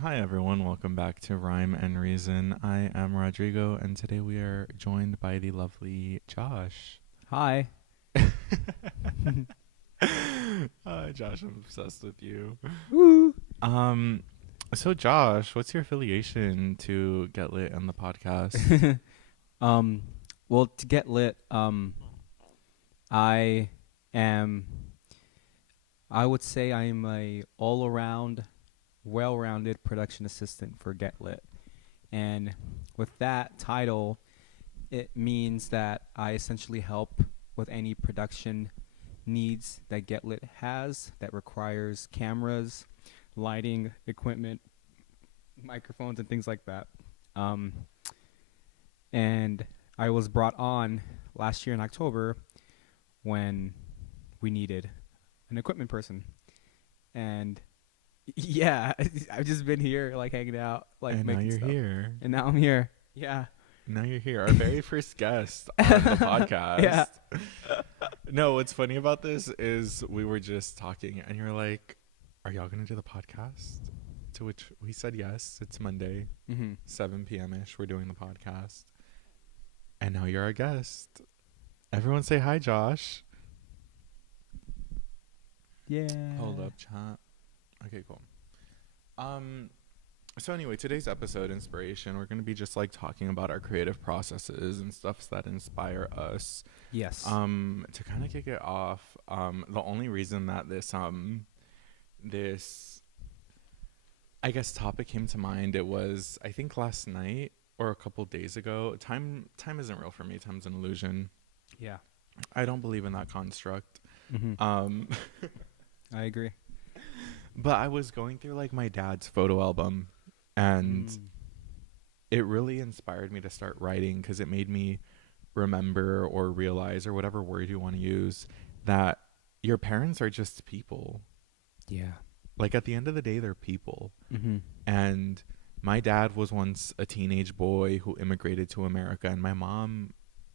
Hi everyone, welcome back to Rhyme and Reason. I am Rodrigo, and today we are joined by the lovely Josh. Hi. Josh, I'm obsessed with you. Woo. Um, so Josh, what's your affiliation to Get Lit and the podcast? um, well, to get lit, I am. I would say I'm a all-around, well-rounded production assistant for Get Lit, and with that title, it means that I essentially help with any production needs that Get Lit has that requires cameras, lighting, equipment, microphones, and things like that. Um, and I was brought on last year in October when we needed an equipment person. And yeah, I've just been here like hanging out, like And now making you're stuff. here. And now I'm here. Yeah. Now you're here. Our very first guest on the Yeah. podcast. No, what's funny about this is we were just talking, and you're like, "Are y'all gonna do the podcast?" To which we said yes. It's Monday, Mm-hmm. 7 p.m. ish. We're doing the podcast, and now you're our guest. Everyone say hi, Josh. Yeah. Hold up, chat. Okay, cool. Um. So anyway, today's episode, inspiration. We're gonna be just like talking about our creative processes and stuffs that inspire us. Yes. To kind of kick it off, the only reason that this I guess topic came to mind, it was I think last night or a couple days ago. Time isn't real for me. Time's an illusion. Yeah. I don't believe in that construct. Mm-hmm. Um, I agree. but I was going through like my dad's photo album, and Mm. it really inspired me to start writing because it made me remember or realize, or whatever word you want to use, that your parents are just people. Yeah. Like at the end of the day, they're people. Mm-hmm. And my dad was once a teenage boy who immigrated to America, and my mom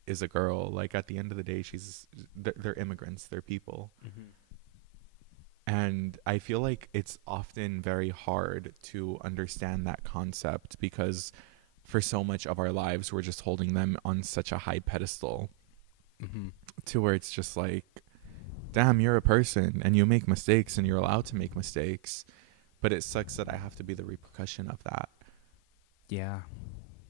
is a girl. Like at the end of the day, they're immigrants, they're people. Mm-hmm. And I feel like it's often very hard to understand that concept because for so much of our lives, we're just holding them on such a high pedestal Mm-hmm. to where it's just like, damn, you're a person and you make mistakes and you're allowed to make mistakes. But it sucks that I have to be the repercussion of that. Yeah.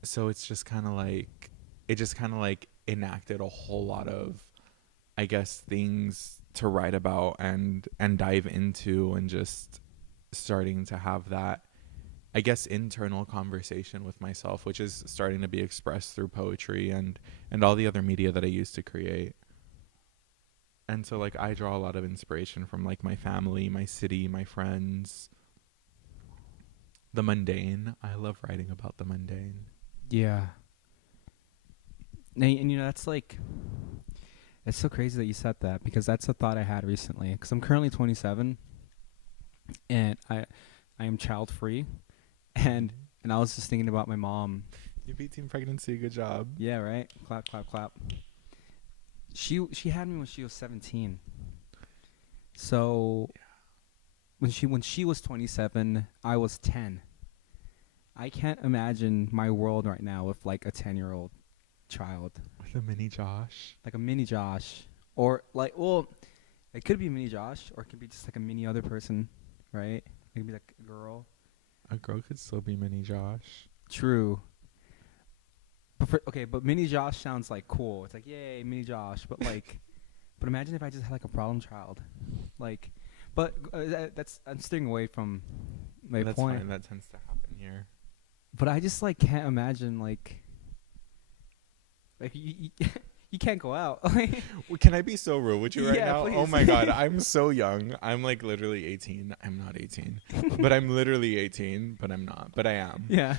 So it's just kind of like, it just kind of like enacted a whole lot of, I guess, things to write about and dive into, and just starting to have that, I guess, internal conversation with myself, which is starting to be expressed through poetry and all the other media that I used to create. And so like I draw a lot of inspiration from like my family, my city, my friends, the mundane. I love writing about the mundane. Yeah. And that's like, it's so crazy that you said that because that's a thought I had recently. Because I'm currently 27, and I am child free, and I was just thinking about my mom. You beat teen pregnancy. Good job. Yeah, right. Clap, clap, clap. She had me when she was 17. So when she was 27, I was 10. I can't imagine my world right now with like a 10-year-old child, With a mini Josh. like a mini Josh, or like, well, it could be a mini Josh, or it could be just like a mini other person, right? It could be like a girl. A girl could still be mini Josh. True. But mini Josh sounds like cool. It's like, yay, mini Josh. But like, but imagine if I just had like a problem child, like. But that's I'm steering away from my That's point. fine. That tends to happen here. But I just like can't imagine like you can't go out. Well, can I be so real with you right Yeah, now? Oh please. my god, I'm so young. I'm like literally 18. I'm not 18, but I'm literally 18. But I'm not. But I am. Yeah.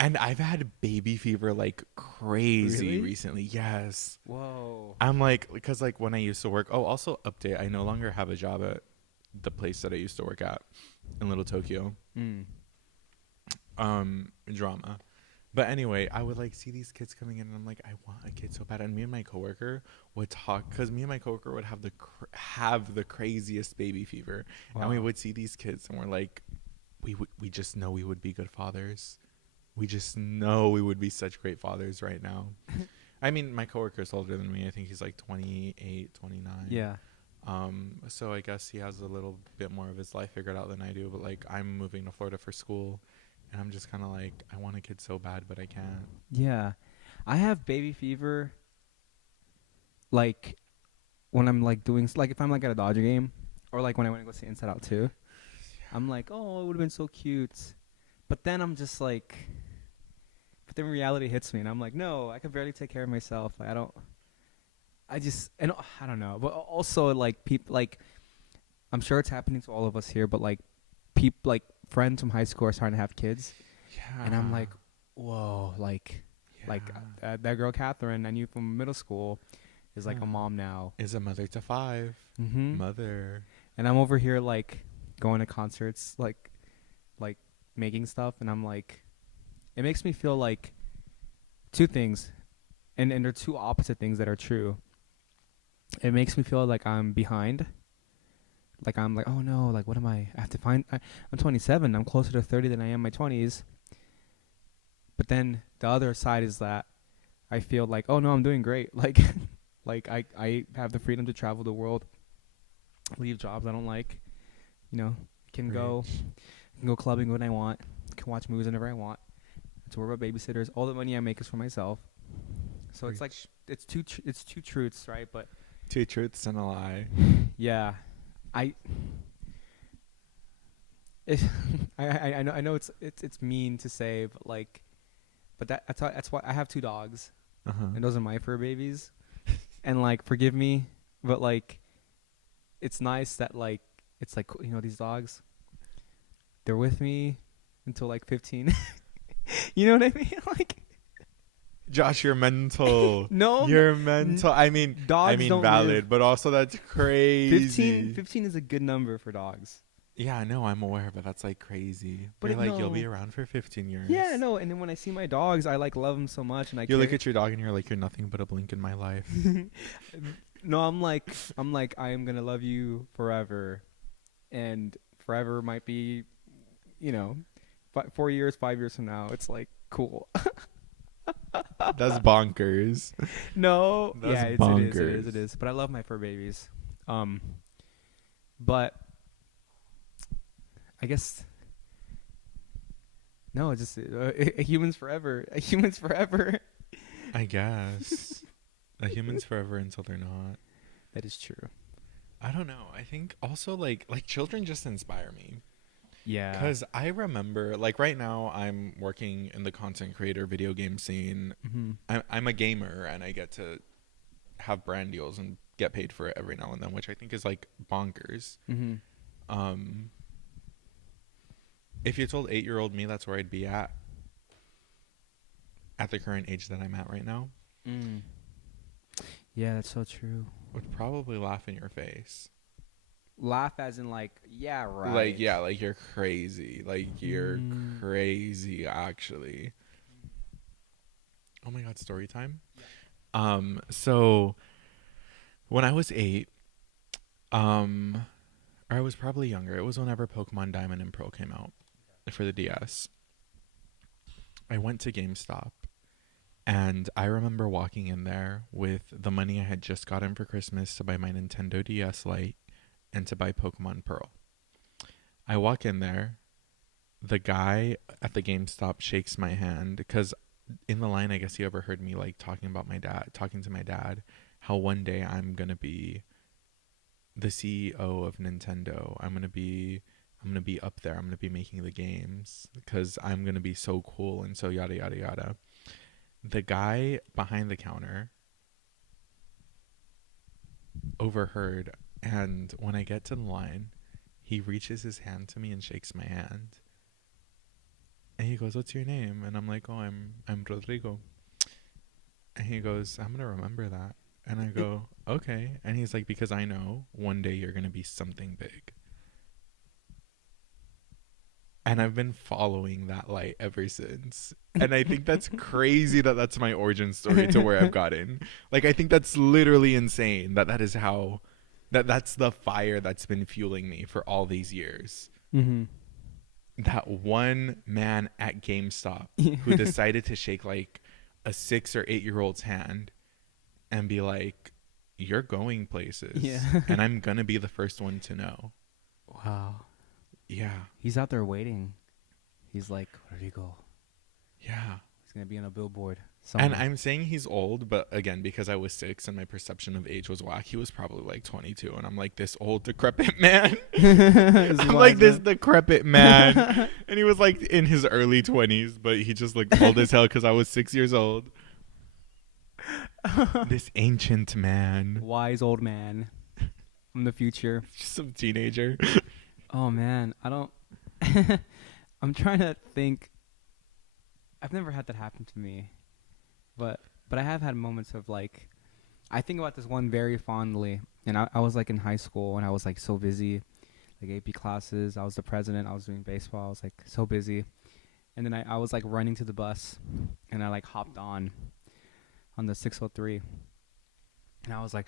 And I've had baby fever like crazy Really? recently. Yes. Whoa. I'm like, because like when I used to work. Oh, also update. I no longer have a job at the place that I used to work at in Little Tokyo. Mm. Drama. But anyway, I would like see these kids coming in, and I'm like, I want a kid so bad. And me and my coworker would talk, because me and my coworker would have the craziest baby fever, and we Wow. would see these kids, and we're like, we just know we would be good fathers. We just know we would be such great fathers right now. I mean, my coworker's older than me. I think he's like 28, 29. Yeah. So I guess he has a little bit more of his life figured out than I do. But like, I'm moving to Florida for school, and I'm just kind of like, I want a kid so bad, but I can't. Yeah. I have baby fever, like, when I'm, like, like, if I'm, like, at a Dodger game, or, like, when I went to go see Inside Out 2. I'm like, oh, it would have been so cute. But then I'm just like, but then reality hits me, and I'm like, no, I can barely take care of myself. Like, I don't know. But also, like, people, like, I'm sure it's happening to all of us here, but, like, like, friends from high school are starting to have kids. Yeah. And I'm like, whoa, like, that girl, Catherine, I knew from middle school, is, like, a mom now. Is a mother to 5. Mm-hmm. Mother. And I'm over here, like, going to concerts, like making stuff, and I'm like, it makes me feel like two things, and they're two opposite things that are true. It makes me feel like I'm behind, like I'm like, oh no, like what am I have to find. I'm 27. I'm closer to 30 than I am my 20s. But then the other side is that I feel like, oh no, I'm doing great. Like like I have the freedom to travel the world, leave jobs I don't like, can go clubbing when I want, can watch movies whenever I want, to worry about babysitters. All the money I make is for myself. So it's like it's two truths, right? But 2 truths and a lie. yeah, I know it's mean to say, but like, but that's why I have 2 dogs, and those are my fur babies, and like, forgive me, but like, it's nice that like, it's like, these dogs, they're with me until like 15. You know what I mean? Like, Josh, you're mental. no, you're mental. I mean, dogs don't valid, live. but also that's crazy. 15 is a good number for dogs. Yeah, I know, I'm aware, but that's like crazy. But you're like, you'll be around for 15 years. Yeah, no, and then when I see my dogs, I like love them so much, and you look at your dog and you're like, you're nothing but a blink in my life. No, I'm like, I am gonna love you forever, and forever might be, 4 years, 5 years from now. It's like, cool. That's bonkers. No, That's yeah, bonkers. it is. But I love my fur babies. But I guess no, just humans forever. Humans forever. I guess. A human's forever until they're not. That is true. I don't know. I think also like children just inspire me. Yeah. Because I remember, like, right now I'm working in the content creator video game scene. Mm-hmm. I'm a gamer, and I get to have brand deals and get paid for it every now and then, which I think is like bonkers. Mm-hmm. If you told 8-year-old me that's where I'd be at the current age that I'm at right now, yeah, that's so true. would probably laugh in your face. Laugh as in like, yeah, right. Like, yeah, like you're crazy. Like, you're crazy, actually. Oh my God, story time? So when I was 8, or I was probably younger, it was whenever Pokemon Diamond and Pearl came out for the DS. I went to GameStop, and I remember walking in there with the money I had just gotten for Christmas to buy my Nintendo DS Lite and to buy Pokemon Pearl. I walk in there, the guy at the GameStop shakes my hand, because in the line, I guess he overheard me like talking to my dad, how one day I'm gonna be the CEO of Nintendo. I'm gonna be up there. I'm gonna be making the games because I'm gonna be so cool and so yada yada yada. The guy behind the counter overheard, and when I get to the line, he reaches his hand to me and shakes my hand. And he goes, "What's your name?" And I'm like, "Oh, I'm Rodrigo." And he goes, "I'm gonna remember that." And I go, "Okay." And he's like, "Because I know one day you're gonna be something big." And I've been following that light ever since. And I think that's crazy that that's my origin story to where I've gotten. Like, I think that's literally insane that is how, that's the fire that's been fueling me for all these years. Mm-hmm. that one man at GameStop who decided to shake like a 6 or 8 year old's hand and be like, "You're going Yeah. places, and I'm gonna be the first one to know." Wow. Yeah, He's out there waiting. He's like, Rodrigo. yeah. He's gonna be on a billboard And somewhere. I'm saying he's old, but again, because I was 6 and my perception of age was whack, he was probably like 22, and I'm like this old decrepit man. This is I'm like wise this man. decrepit man, and he was like in his early 20s, but he just looked old as hell because I was 6 years old. This ancient man, Wise old man from the future. just some teenager. Oh man, I don't. I'm trying to think. I've never had that happen to me, but I have had moments of like. I think about this one very fondly, and I was like in high school, and I was like so busy, like AP classes. I was the president. I was doing baseball. I was like so busy, and then I was like running to the bus, and I like hopped on the 603, and I was like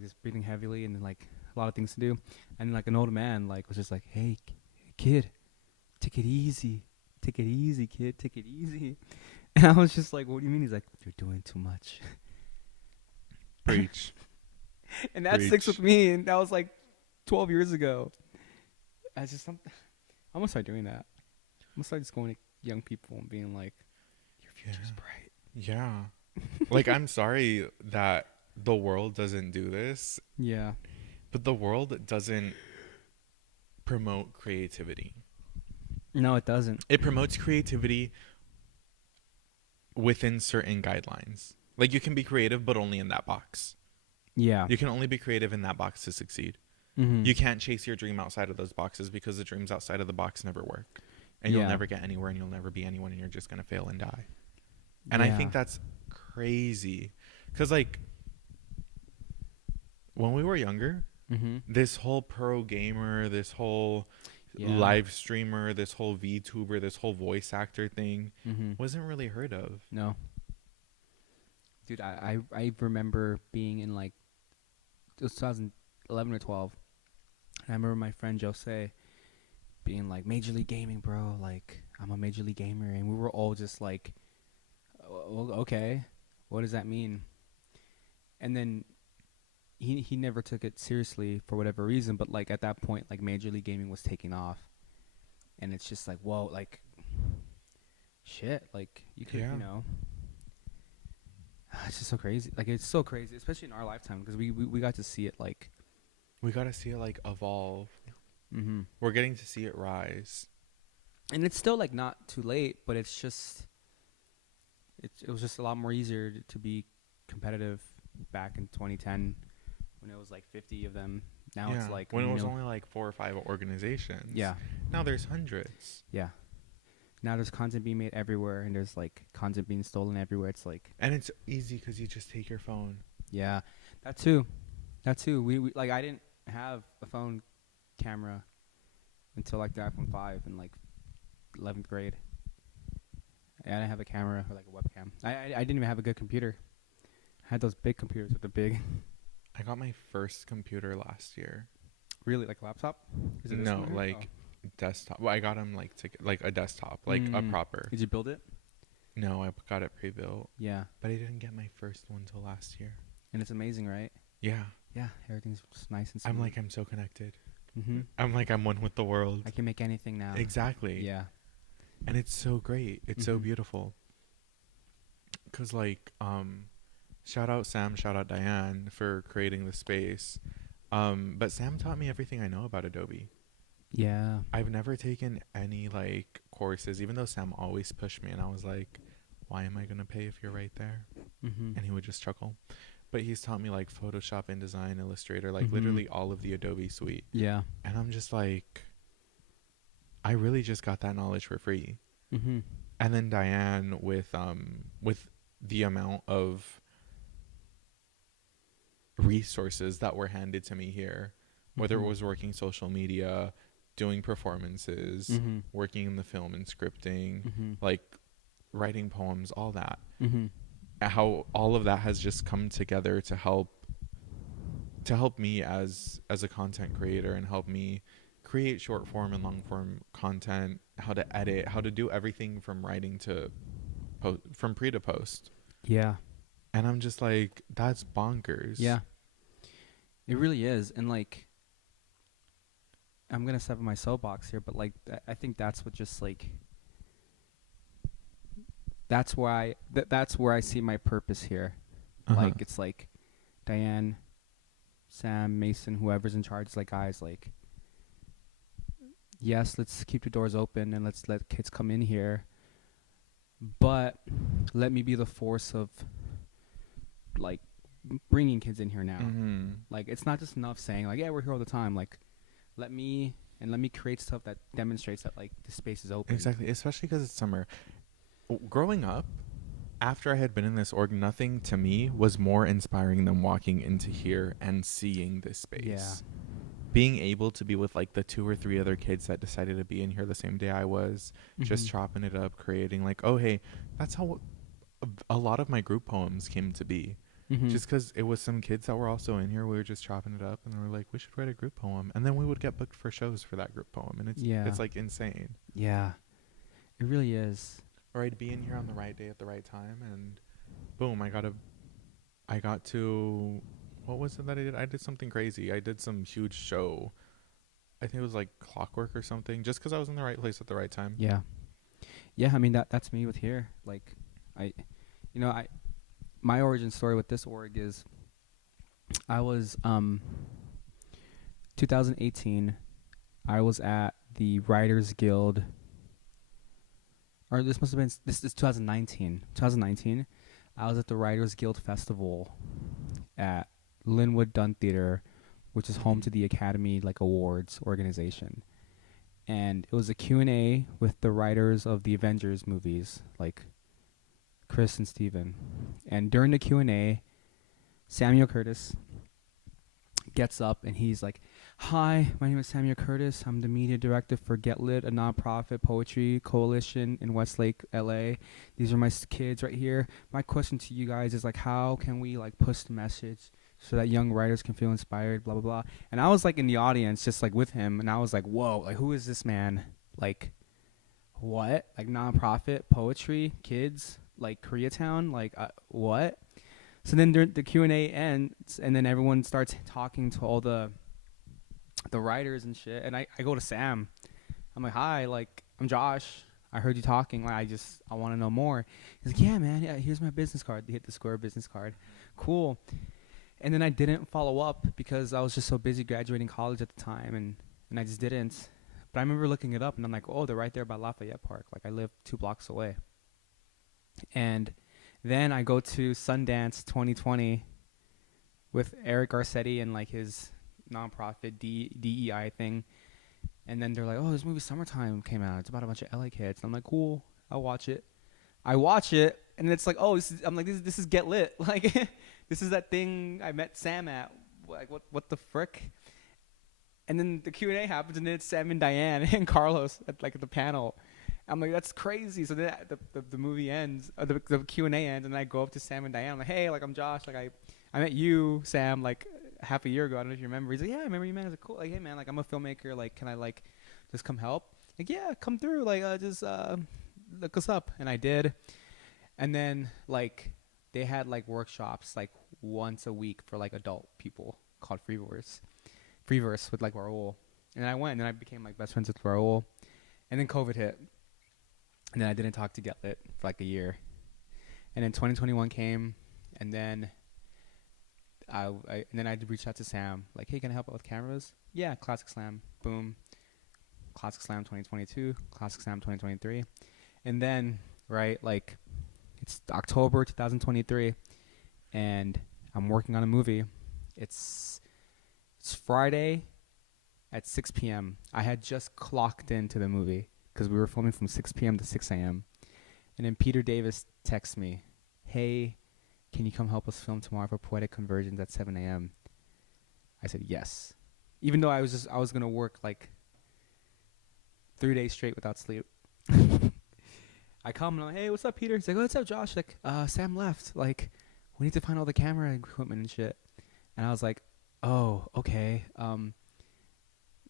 just breathing heavily, and then like a lot of things to do, and like an old man like was just like, "Hey, kid, take it easy, kid, take it easy," and I was just like, "What do you mean?" He's like, "You're doing too much," Preach, and that sticks preach. with me, and that was like 12 years ago. I'm gonna start doing that. I'm gonna start just going to young people and being like, "Your future's Yeah. bright." Yeah. Like, I'm sorry that the world doesn't do this, Yeah. but the world doesn't promote creativity. No, it doesn't. It promotes creativity within certain guidelines. Like, you can be creative, but only in that box. Yeah. You can only be creative in that box to succeed. Mm-hmm. You can't chase your dream outside of those boxes because the dreams outside of the box never work. And you'll Yeah. never get anywhere, and you'll never be anyone, and you're just going to fail and die. And I Yeah. think that's crazy. Because, like, when we were younger, Mm-hmm. this whole pro gamer, this whole Yeah. live streamer, this whole VTuber, this whole voice actor thing Mm-hmm. wasn't really heard of. No. Dude, I remember being in like it was 2011 or 12. And I remember my friend Jose being like, Major League Gaming, bro. Like, I'm a Major League Gamer. And we were all just like, okay, what does that mean? And then he never took it seriously for whatever reason. But like at that point, like Major League Gaming was taking off. And it's just like, whoa, like, shit. Like, you could, Yeah. you know. It's just so crazy. Like, it's so crazy, especially in our lifetime, because we got to see it, like... We got to see it, like, evolve. Mm-hmm. We're getting to see it rise. And it's still, like, not too late, but it's just... It was just a lot more easier to be competitive back in 2010 when it was, like, 50 of them. Now Yeah. it's, like... When it was only, like, 4 or 5 organizations. Yeah. Now there's hundreds. Yeah. Now there's content being made everywhere, and there's, like, content being stolen everywhere. It's, like... And it's easy because you just take your phone. Yeah. That, too. We like, I didn't have a phone camera until like the iPhone 5 in like 11th grade. I didn't have a camera or like a webcam. I didn't even have a good computer. I had those big computers with the big... I got my first computer last year. Really? Like a laptop? Is it this No, one here? like desktop. Well, I got him like a desktop, like a proper. Did you build it? No, I got it pre-built, Yeah. but I didn't get my first one till last year. And it's amazing, right? Yeah. Yeah. Everything's just nice and smooth. I'm so connected. Mm-hmm. I'm one with the world. I can make anything now. Exactly. Yeah. And it's so great. It's so Mhm. beautiful. 'Cause like shout out Sam, shout out Diane for creating the space. But Sam taught me everything I know about Adobe. Yeah. I've never taken any like courses, even though Sam always pushed me, and I was like, why am I gonna pay if you're right there? Mm-hmm. And he would just chuckle. But he's taught me like Photoshop, InDesign, Illustrator, like Mhm. literally all of the Adobe suite. Yeah. And I'm just like, I really just got that knowledge for free. Mm-hmm. And then Diane with the amount of resources that were handed to me here, whether Mhm. it was working social media, doing performances, Mm-hmm. working in the film and scripting, Mm-hmm. like writing poems, all that. Mm-hmm. How all of that has just come together to help me as a content creator and help me create short form and long form content, how to edit, how to do everything from writing to from pre to post. Yeah. And I'm just like, that's bonkers. Yeah. It really is. And like, I'm gonna step on my soapbox here, but like, I think that's what just like, that's why that's where I see my purpose here. Uh-huh. Like, it's like Diane, Sam, Mason, whoever's in charge, is like, guys, like, yes, let's keep the doors open and let's let kids come in here, but let me be the force of like bringing kids in here now. Mm-hmm. Like, it's not just enough saying like, yeah, we're here all the time. Like, let me create stuff that demonstrates that like the space is open. Exactly, especially because it's summer. Growing up, after I had been in this org, nothing to me was more inspiring than walking into here and seeing this space. Yeah. Being able to be with like the 2 or 3 other kids that decided to be in here the same day I was, just chopping it up, creating like, oh, hey, that's how a lot of my group poems came to be. Just because it was some kids that were also in here, we were just chopping it up, and we were like, we should write a group poem, and then we would get booked for shows for that group poem, and it's like insane. Yeah, it really is. Or I'd be in here on the right day at the right time, and boom, I got to, what was it that I did? I did something crazy. I did some huge show. I think it was like Clockwork or something, just because I was in the right place at the right time. Yeah. Yeah, I mean, that's me with here. Like, my origin story with this org is I was 2018, I was at the Writers Guild, or this must have been, this is 2019, I was at the Writers Guild Festival at Linwood Dunn Theater, which is home to the Academy like Awards organization. And it was a Q&A with the writers of the Avengers movies, like Chris and Steven. And during the Q&A, Samuel Curtis gets up and he's like, hi, my name is Samuel Curtis. I'm the media director for Get Lit, a nonprofit poetry coalition in Westlake, LA. These are my kids right here. My question to you guys is like, how can we like push the message so that young writers can feel inspired, blah, blah, blah. And I was like in the audience just like with him, and I was like, whoa, like who is this man? Like, what? Like nonprofit poetry, kids, like Koreatown, like what? So then the Q&A ends, and then everyone starts talking to all the writers and shit. And I go to Sam. I'm like, hi, like I'm Josh. I heard you talking. Like I want to know more. He's like, yeah, man. Yeah, here's my business card. They hit the Square business card. Cool. And then I didn't follow up because I was just so busy graduating college at the time, and I just didn't. But I remember looking it up, and I'm like, oh, they're right there by Lafayette Park. Like I live 2 blocks away. And then I go to Sundance 2020 with Eric Garcetti and like his nonprofit DEI thing. And then they're like, oh, this movie Summertime came out. It's about a bunch of LA kids. And I'm like, cool, I'll watch it. I watch it, and it's like, oh, I'm like, this is Get Lit. Like, this is that thing I met Sam at. Like, what the frick? And then the Q&A happens, and then it's Sam and Diane and Carlos at the panel. I'm like, that's crazy. So then the movie ends, the Q&A ends, and I go up to Sam and Diane. I'm like, hey, like I'm Josh. Like I met you, Sam, like half a year ago. I don't know if you remember. He's like, yeah, I remember you, man. I was like, cool. Like, hey, man, like I'm a filmmaker. Like, can I like just come help? Like, yeah, come through. Like, just look us up. And I did. And then like they had like workshops like once a week for like adult people called Freeverse with like Raul. And I went, and I became like best friends with Raul. And then COVID hit. And then I didn't talk to Get Lit for like a year. And then 2021 came, and then I reached out to Sam, like, hey, can I help out with cameras? Yeah, Classic Slam. Boom. Classic Slam 2022, Classic Slam 2023. And then, right, like, it's October 2023, and I'm working on a movie. It's Friday at 6 p.m. I had just clocked into the movie because we were filming from 6 p.m. to 6 a.m. And then Peter Davis texts me, hey, can you come help us film tomorrow for Poetic Conversions at 7 a.m.? I said yes. Even though I was going to work like 3 days straight without sleep. I come and I'm like, hey, what's up, Peter? He's like, what's up, Josh? Like, Sam left. Like, we need to find all the camera equipment and shit. And I was like, oh, okay.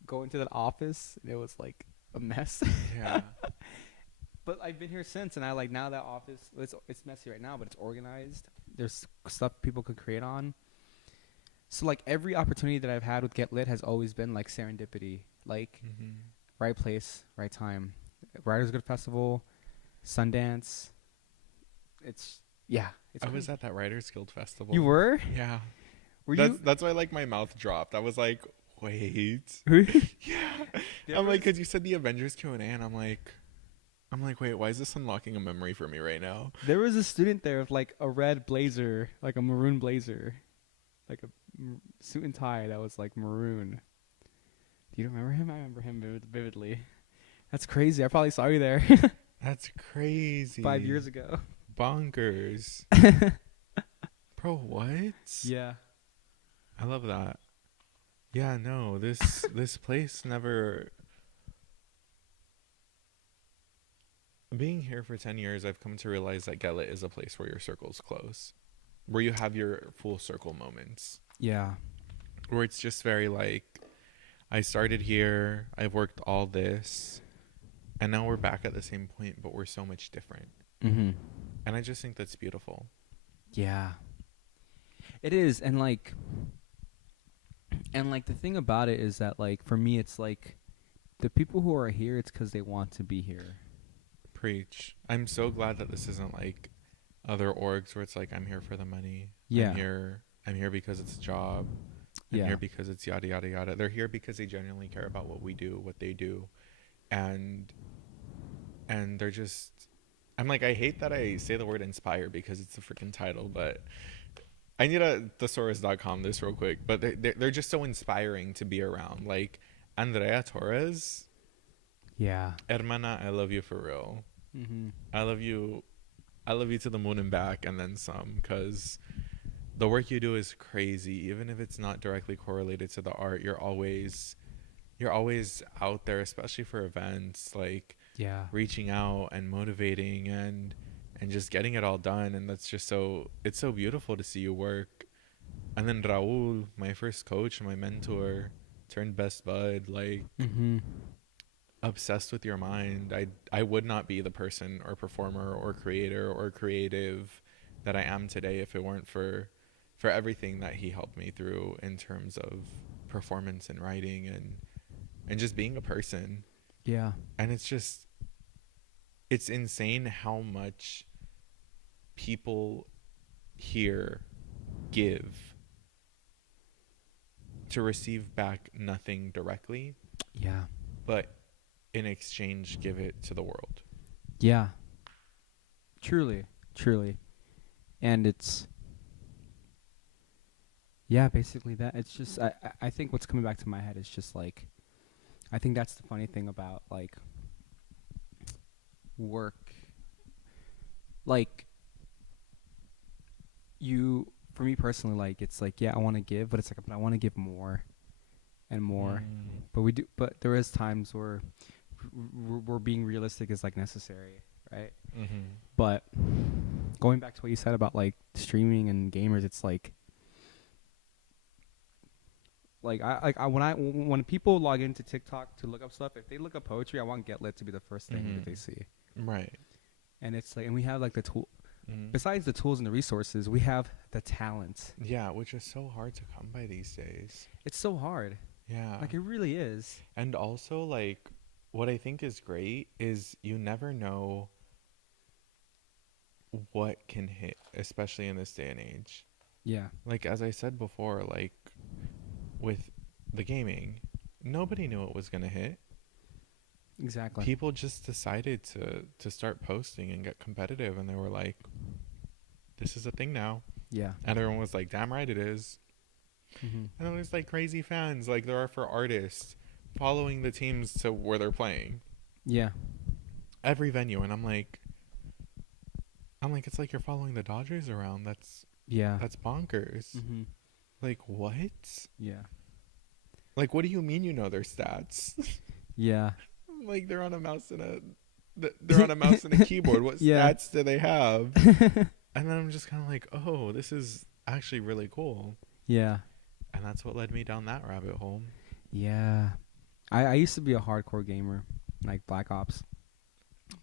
go into that office, and it was like a mess. Yeah. But I've been here since, and I like now that office. It's messy right now, but it's organized. There's stuff people could create on. So like every opportunity that I've had with Get Lit has always been like serendipity, like Mm-hmm. right place, right time. Writers Good Festival, Sundance. It's yeah, it's I was crazy. at that Writers Guild festival. You were? Yeah. Were That's why like my mouth dropped. I was like, wait. you? Yeah. There I'm like, was- cause you said the Avengers Q&A, and I'm like, wait, why is this unlocking a memory for me right now? There was a student there with like a red blazer, like a maroon blazer, like a suit and tie that was like maroon. Do you remember him? I remember him vividly. That's crazy. I probably saw you there That's crazy. 5 years ago. Bonkers. Bro, what? Yeah. I love that. Yeah, no, this place never. Being here for 10 years, I've come to realize that Gellert is a place where your circle's close, where you have your full circle moments, Yeah. where it's just very like, I started here, I've worked all this, and now we're back at the same point, but we're so much different. Mm-hmm. And I just think that's beautiful. Yeah. It is, and like the thing about it is that like for me, it's like the people who are here, it's because they want to be here. Preach. I'm so glad that this isn't like other orgs where it's like, I'm here for the money. Yeah. I'm here because it's a job. I'm Yeah. here because it's yada yada yada. They're here because they genuinely care about what we do, what they do, and they're just. I'm like, I hate that I say the word inspire because it's the freaking title, but I need a thesaurus.com this real quick. But they're just so inspiring to be around. Like Andrea Torres, Yeah. hermana, I love you for real. Mm-hmm. I love you to the moon and back and then some, because the work you do is crazy. Even if it's not directly correlated to the art, you're always out there, especially for events, like Yeah. reaching out and motivating and just getting it all done. And that's just it's so beautiful to see you work. And then Raul, my first coach, my mentor, turned best bud, like Mm-hmm. obsessed with your mind. I would not be the person or performer or creator or creative that I am today if it weren't for everything that he helped me through in terms of performance and writing and just being a person. Yeah. And it's insane how much people here give to receive back nothing directly, Yeah. but in exchange give it to the world. Yeah. Truly. Truly. And it's yeah, basically that. It's just I think what's coming back to my head is just like I think that's the funny thing about like work. Like you for me personally, like it's like yeah, I want to give, but it's like but I want to give more and more. But there is times where we're being realistic is like necessary, right? Mm-hmm. But going back to what you said about like streaming and gamers, it's like when people log into TikTok to look up stuff, if they look up poetry, I want Get Lit to be the first thing that they see. Right. And it's like, and we have like the tool. Mm-hmm. Besides the tools and the resources, we have the talent. Yeah, which is so hard to come by these days. It's so hard. Yeah. Like it really is. And also, like, what I think is great is you never know what can hit, especially in this day and age. Yeah. Like, as I said before, like, with the gaming, nobody knew it was going to hit. Exactly. People just decided to start posting and get competitive, and they were like, this is a thing now. Yeah. And everyone was like, damn right it is. Mm-hmm. And then there's like crazy fans like there are for artists following the teams to where they're playing. Yeah. Every venue. And I'm like, it's like you're following the Dodgers around. That's bonkers. Mm-hmm. Like, what? Yeah. Like, what do you mean you know their stats? Yeah. Like, they're on a mouse and a keyboard. What Yeah. stats do they have? And then I'm just kind of like, oh, this is actually really cool. Yeah. And that's what led me down that rabbit hole. Yeah. I used to be a hardcore gamer, like Black Ops,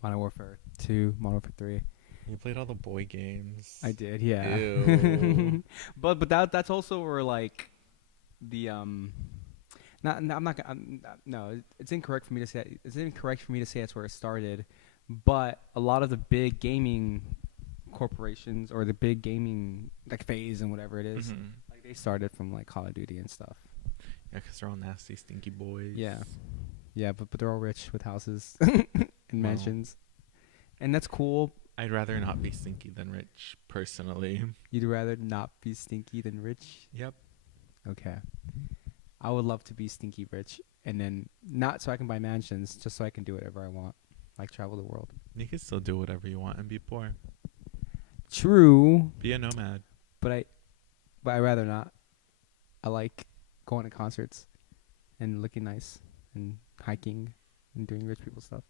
Modern Warfare 2, Modern Warfare 3. You played all the boy games. I did, yeah. Ew. But that's also where like the not I'm not gonna no it's incorrect for me to say that's where it started, but a lot of the big gaming corporations or the big gaming like phase and whatever it is, Mhm. like they started from like Call of Duty and stuff. Yeah, because they're all nasty, stinky boys. Yeah, yeah, but they're all rich with houses and Well, mansions, and that's cool. I'd rather not be stinky than rich, personally. You'd rather not be stinky than rich? Yep. Okay. I would love to be stinky rich and then not so I can buy mansions, just so I can do whatever I want, like travel the world. You can still do whatever you want and be poor. True, Be a nomad. but I rather not. I like going to concerts and looking nice and hiking and doing rich people stuff.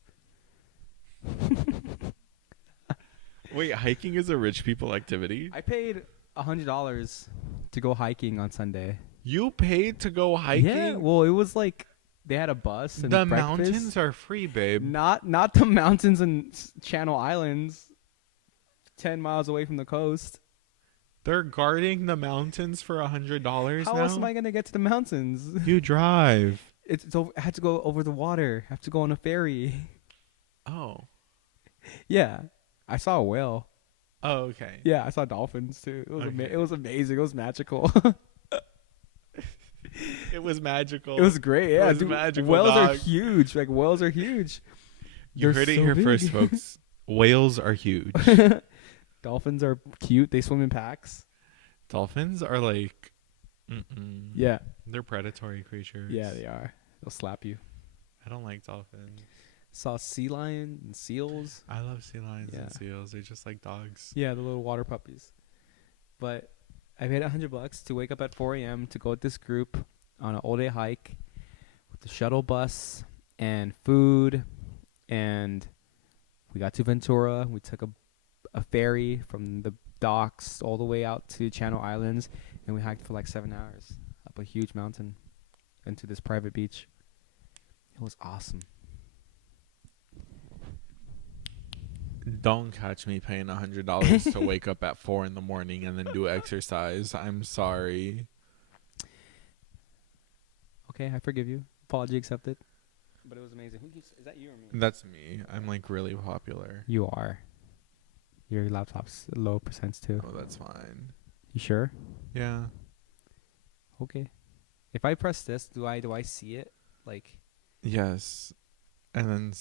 Wait, hiking is a rich people activity? I paid $100 to go hiking on Sunday. You paid to go hiking? Yeah, well, it was like they had a bus and the breakfast. mountains are free, babe. Not the mountains and Channel Islands, 10 miles away from the coast. They're guarding the mountains for $100 How now? else am I gonna get to the mountains? You drive. It's over, I had to go over the water. I have to go on a ferry. Oh. Yeah, I saw a whale. Oh, okay. Yeah, I saw dolphins too. It was Okay. it was amazing. It was magical. It was magical. It was great. Yeah, was dude, magical, whales are dog. huge. Like whales are huge. You They're heard it so here big. first, folks. Whales are huge. Dolphins are cute. They swim in packs. Dolphins are like, mm-mm. Yeah, They're predatory creatures. yeah, they are. They'll slap you. I don't like dolphins. Saw sea lion and seals. I love sea lions Yeah. and seals. They're just like dogs. Yeah, the little water puppies. But I paid $100 to wake up at 4 a.m. to go with this group on an all-day hike with the shuttle bus and food, and we got to Ventura. We took a ferry from the docks all the way out to Channel Islands, and we hiked for like 7 hours up a huge mountain into this private beach. It was awesome. Don't catch me paying $100 to wake up at 4 in the morning and then do exercise. I'm sorry. Okay, I forgive you. Apology accepted. But it was amazing. Is that you or me? That's me. I'm like really popular. You are. Your laptop's low percents too. Oh, that's fine. You sure? Yeah. Okay. If I press this, do I see it? Like, Yes. And then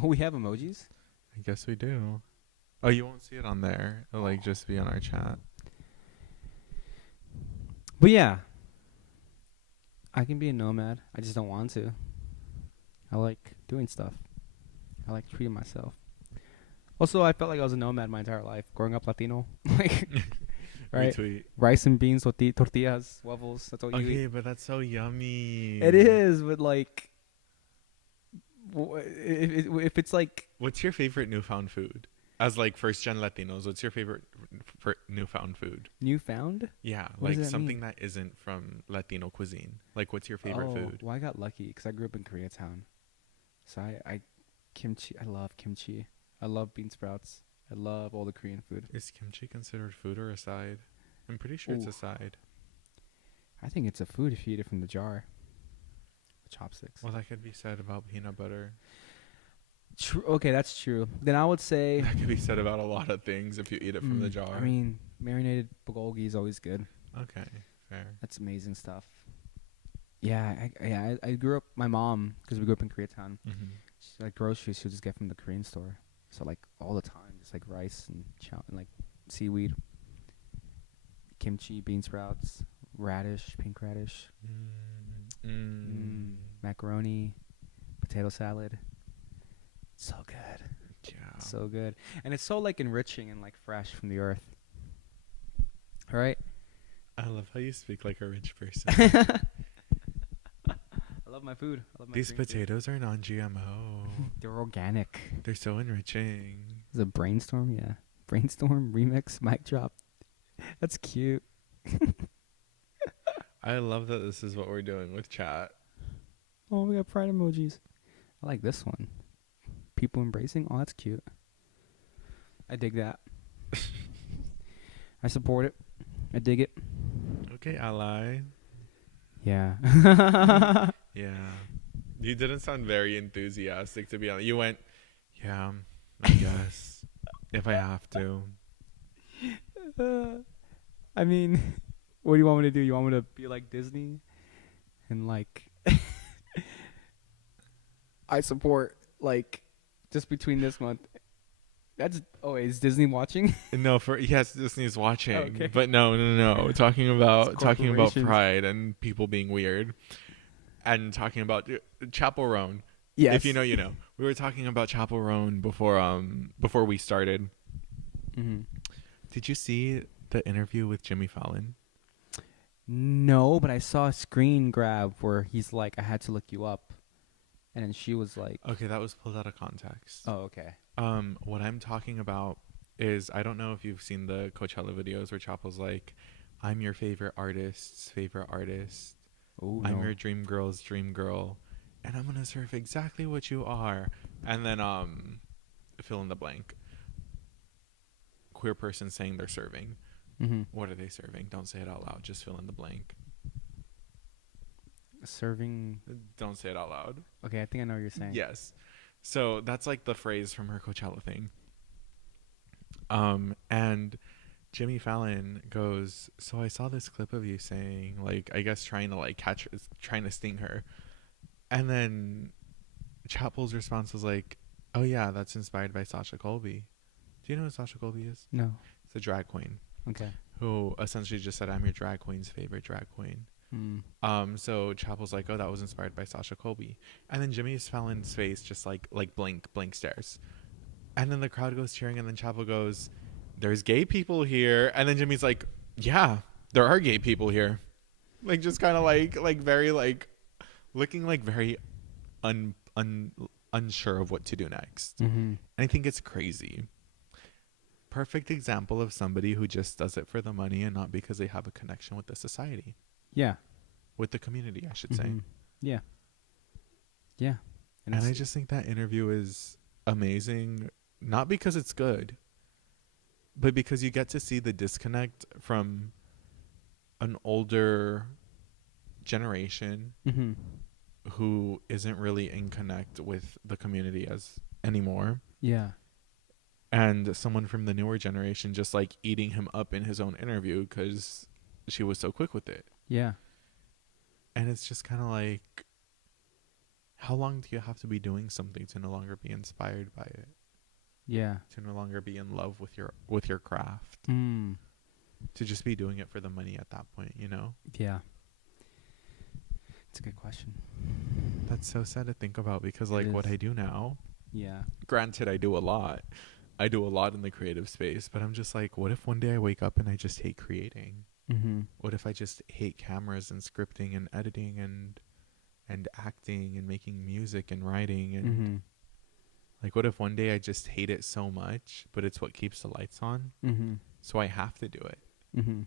oh, we have emojis? I guess we do. Oh, you won't see it on there. It'll like just be on our chat. But yeah. I can be a nomad. I just don't want to. I like doing stuff. I like treating myself. Also, I felt like I was a nomad my entire life, growing up Latino. Like, right? Retweet. Rice and beans, tortillas, waffles. That's all you Okay, eat. but that's so yummy. It is, but like, if it's like, What's your favorite newfound food? As like first gen Latinos, what's your favorite newfound food? newfound. Yeah, What does like that something mean? that isn't from Latino cuisine. Like, what's your favorite food? Well, I got lucky because I grew up in Koreatown. So I kimchi. I love kimchi. I love bean sprouts. I love all the Korean food. Is kimchi considered food or a side? I'm pretty sure it's Ooh. a side. I think it's a food if you eat it from the jar. Chopsticks. Well, that could be said about peanut butter. True. Okay, that's true. Then I would say. That could be said about a lot of things if you eat it from the jar. I mean, marinated bulgogi is always good. Okay, fair. That's amazing stuff. Yeah, I grew up. My mom, because we grew up in Koreatown, Mm-hmm. she, like groceries, she'll just get from the Korean store. So like all the time, just like rice and and like seaweed, kimchi, bean sprouts, radish, pink radish, macaroni, potato salad. So good. Yeah. So good. And it's so like enriching and like fresh from the earth. All right? I love how you speak like a rich person. I love my food. I love my These green food. potatoes are non-GMO. They're organic. They're so enriching. Is it brainstorm? Yeah. Brainstorm remix mic drop. That's cute. I love that this is what we're doing with chat. Oh, we got pride emojis. I like this one. People embracing. Oh, that's cute. I dig that. I support it. I dig it. Okay, ally. Yeah. Yeah. You didn't sound very enthusiastic, to be honest. You went, yeah, I guess. If I have to. I mean, what do you want me to do? You want me to be like Disney and like I support like just between this month. That's is Disney watching? No, for yes, Disney's watching, Okay. but no. Talking It's about corporations. pride and people being weird, and talking about Chapel Roan. If you Yes. know, you know. We were talking about Chapel Roan before we started. Mm-hmm. Did you see the interview with Jimmy Fallon? No, but I saw a screen grab where he's like, "I had to look you up," and then she was like, Okay, that was pulled out of context. "Oh, okay." What I'm talking about is I don't know if you've seen the Coachella videos where Chapel's like, "I'm your favorite artist's favorite artist. Oh I'm no. your dream girl's dream girl, and I'm gonna serve exactly what you are." And then fill in the blank. Queer person saying they're serving. Mm-hmm. What are they serving? Don't say it out loud. Just fill in the blank. Serving. Don't say it out loud. Okay, I think I know what you're saying. Yes. So that's like the phrase from her Coachella thing. And Jimmy Fallon goes, "So I saw this clip of you saying, like, I guess trying to like trying to sting her." And then Chapel's response was like, "Oh yeah, that's inspired by Sasha Colby." Do you know who Sasha Colby is? No. It's a drag queen Okay. who essentially just said, "I'm your drag queen's favorite drag queen." Mm. So Chapel's like, "Oh, that was inspired by Sasha Colby," and then Jimmy Fallon's face just like blank stares, and then the crowd goes cheering, and then Chapel goes, "There's gay people here," and then Jimmy's like, "Yeah, there are gay people here," like just kind of like very like looking like very unsure of what to do next. Mm-hmm. And I think it's crazy. Perfect example of somebody who just does it for the money and not because they have a connection with the society, Yeah. with the community, I should Mm-hmm. say. Yeah. Yeah. And I just think that interview is amazing, not because it's good, but because you get to see the disconnect from an older generation Mm-hmm. who isn't really in connect with the community as anymore, Yeah. and someone from the newer generation just like eating him up in his own interview because she was so quick with it. Yeah. And it's just kind of like, how long do you have to be doing something to no longer be inspired by it, Yeah. to no longer be in love with your craft, Mm. to just be doing it for the money at that point, you know? Yeah. It's a good question. That's so sad to think about because It like what is. I do now, Yeah. granted I do a lot. I do a lot in the creative space, but I'm just like, what if one day I wake up and I just hate creating? Mm-hmm. What if I just hate cameras and scripting and editing and acting and making music and writing and Mm-hmm. like what if one day I just hate it so much, but it's what keeps the lights on, Mm-hmm. so I have to do it. Mm-hmm.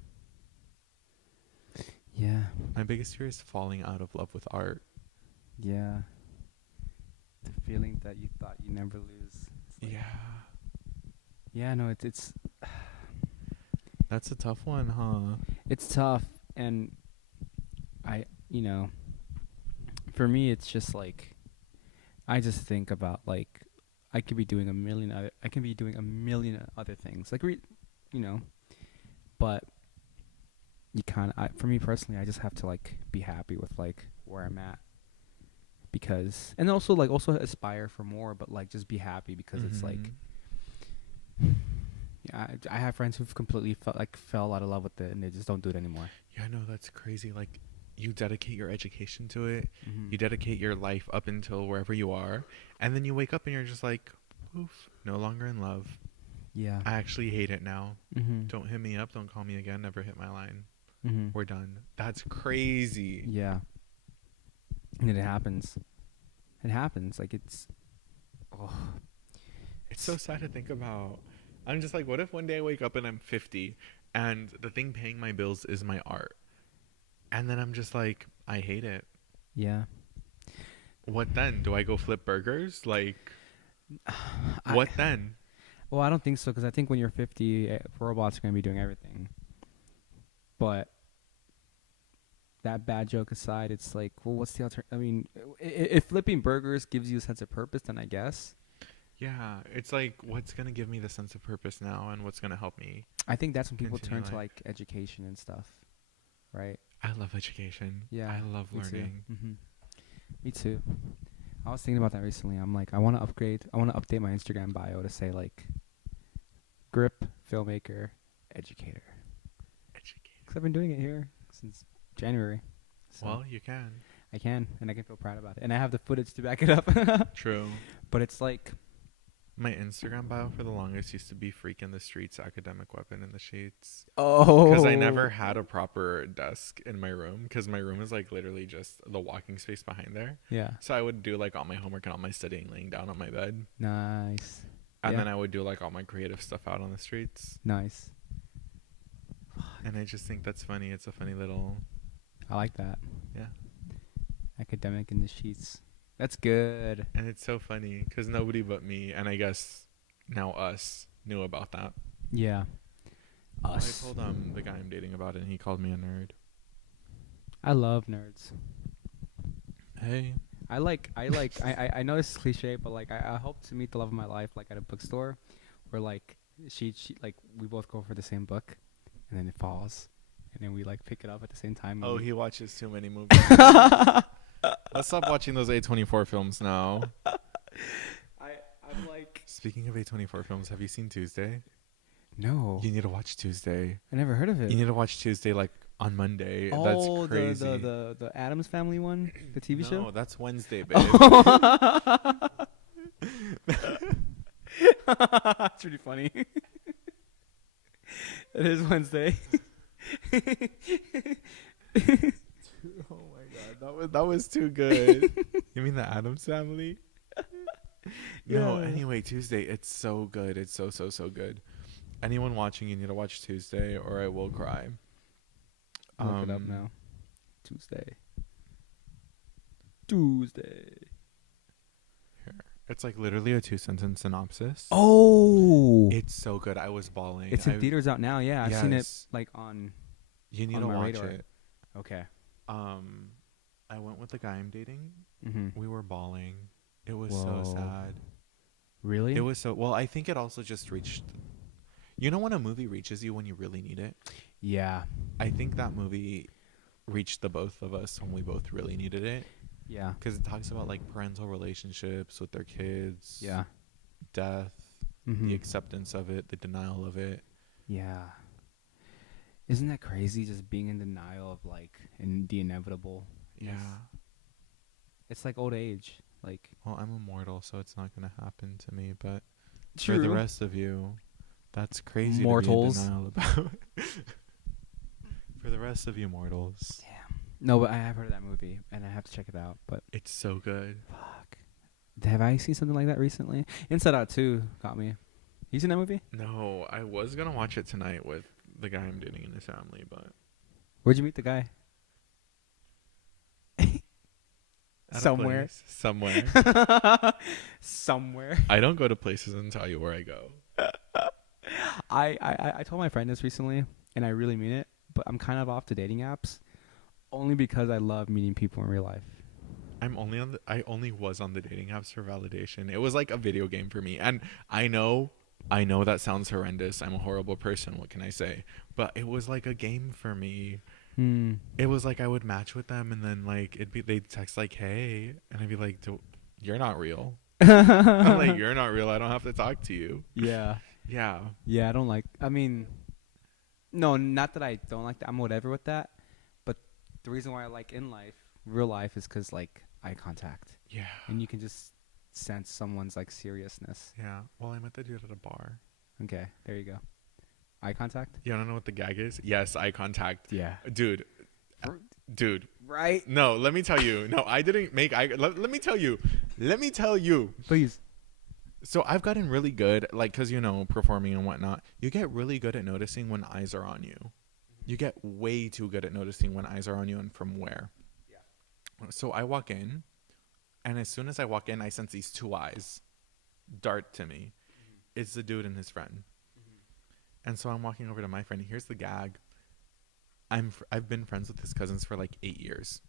Yeah. My biggest fear is falling out of love with art. Yeah. The feeling that you thought you never lose. It's like, Yeah, yeah, no, it's that's a tough one, huh? it's tough, and for me it's just like I just think about like I can be doing a million other things like but you kind of for me personally I just have to like be happy with like where I'm at, because and also aspire for more, but like just be happy because it's like yeah, I have friends who've completely fell out of love with it and they just don't do it anymore. Yeah, no, that's crazy. Like, you dedicate your education to it, Mm-hmm. you dedicate your life up until wherever you are, and then you wake up and you're just like, poof, no longer in love. Yeah. I actually hate it now. Mm-hmm. Don't hit me up. Don't call me again. Never hit my line. Mm-hmm. We're done. That's crazy. Yeah. And it happens. It happens. Like it's. Oh. It's so sad to think about. I'm just like, what if one day I wake up and I'm 50 and the thing paying my bills is my art? And then I'm just like, I hate it. Yeah. What then? Do I go flip burgers? Like, I what then? well, I don't think so because I think when you're 50, robots are gonna be doing everything. But that bad joke aside, it's like, well, what's the alternative? I mean, if flipping burgers gives you a sense of purpose, then I guess. Yeah, it's like, what's gonna give me the sense of purpose now, and what's gonna help me I think that's when people continue turn to life? like education and stuff, right? I love education. Yeah, I love me too. learning. Me too. I was thinking about that recently. I'm like, I want to upgrade. I want to update my Instagram bio to say like, grip, filmmaker, educator. Education. Because I've been doing it here since January. So Well, you can. I can, and I can feel proud about it. And I have the footage to back it up. True. But it's like, My Instagram bio for the longest used to be "Freak in the Streets, Academic Weapon in the Sheets." oh. Because I never had a proper desk in my room. Because my room is like literally just the walking space behind there. Yeah. So I would do like all my homework and all my studying laying down on my bed. Nice. And Yeah. then I would do like all my creative stuff out on the streets. Nice. And I just think that's funny. It's a funny little, I like that. yeah. Academic in the sheets. That's good. And it's so funny because nobody but me, and I guess now us, knew about that. Yeah. Well, Us. I told the guy I'm dating about it, and he called me a nerd. I love nerds. Hey. I know this is cliche, but like I hope to meet the love of my life like at a bookstore where like she like we both go for the same book and then it falls and then we like pick it up at the same time. Oh, he watches too many movies. Let's stop watching those A24 films now. I'm like, Speaking of A24 films, have you seen Tuesday? no. You need to watch Tuesday. I never heard of it. You need to watch Tuesday like on Monday. That's crazy. the Adams Family one, the TV show. No, that's Wednesday, babe. That's really funny. It is Wednesday. Oh my god, that was too good. You mean the Addams Family? No, Yeah. anyway, Tuesday, it's so good. It's so good. Anyone watching, you need to watch Tuesday or I will cry. Look it up now. Tuesday. Here. It's like literally a 2-sentence synopsis. Oh, It's so good. I was bawling. it's in theaters out now. Yeah, I've seen it Yes. like on. You need on to my watch radar. it. Okay. I went with the guy I'm dating. Mm-hmm. We were bawling. It was Whoa. so sad. Really? It was so well. I think it also just reached. You know when a movie reaches you when you really need it. Yeah. I think that movie reached the both of us when we both really needed it. Yeah. Because it talks about like parental relationships with their kids. Yeah. Death. Mm-hmm. The acceptance of it. The denial of it. Yeah. Isn't that crazy? Just being in denial of like the inevitable. Yeah. It's like old age. Like Well, I'm immortal, so it's not gonna happen to me. But for the rest of you, that's crazy. Mortals. To be in denial about. For the rest of you mortals, No, but I have heard of that movie and I have to check it out. But it's so good. fuck, have I seen something like that recently? Inside Out 2 got me. You seen that movie? No, I was gonna watch it tonight with the guy I'm dating in his family, but Where'd you meet the guy? at a Somewhere. place. Somewhere. Somewhere. I don't go to places and tell you where I go. I told my friend this recently, and I really mean it. But I'm kind of off the dating apps, only because I love meeting people in real life. I only was on the dating apps for validation. It was like a video game for me, and I know that sounds horrendous. I'm a horrible person. What can I say? But it was like a game for me. It was like I would match with them, and then like they'd text like, "Hey," and I'd be like, "You're not real." I'm like, "You're not real. I don't have to talk to you." Yeah. Yeah. Yeah, I don't like. I mean, no, not that I don't like that. I'm whatever with that. But the reason why I like real life, is because like eye contact, Yeah. and you can just sense someone's like seriousness. Yeah. Well, I met the dude at a bar. Okay, there you go. Eye contact. You don't know what the gag is? Yes, eye contact. Yeah. Dude. Dude. Right. No, let me tell you. No, I didn't make let me tell you. Let me tell you. Please. So I've gotten really good, like, because, performing and whatnot, you get really good at noticing when eyes are on you. You get way too good at noticing when eyes are on you and from where. Yeah. So I walk in, And as soon as I walk in, I sense these two eyes dart to me. It's the dude and his friend. And so I'm walking over to my friend. Here's the gag. I've been friends with his cousins for like 8 years.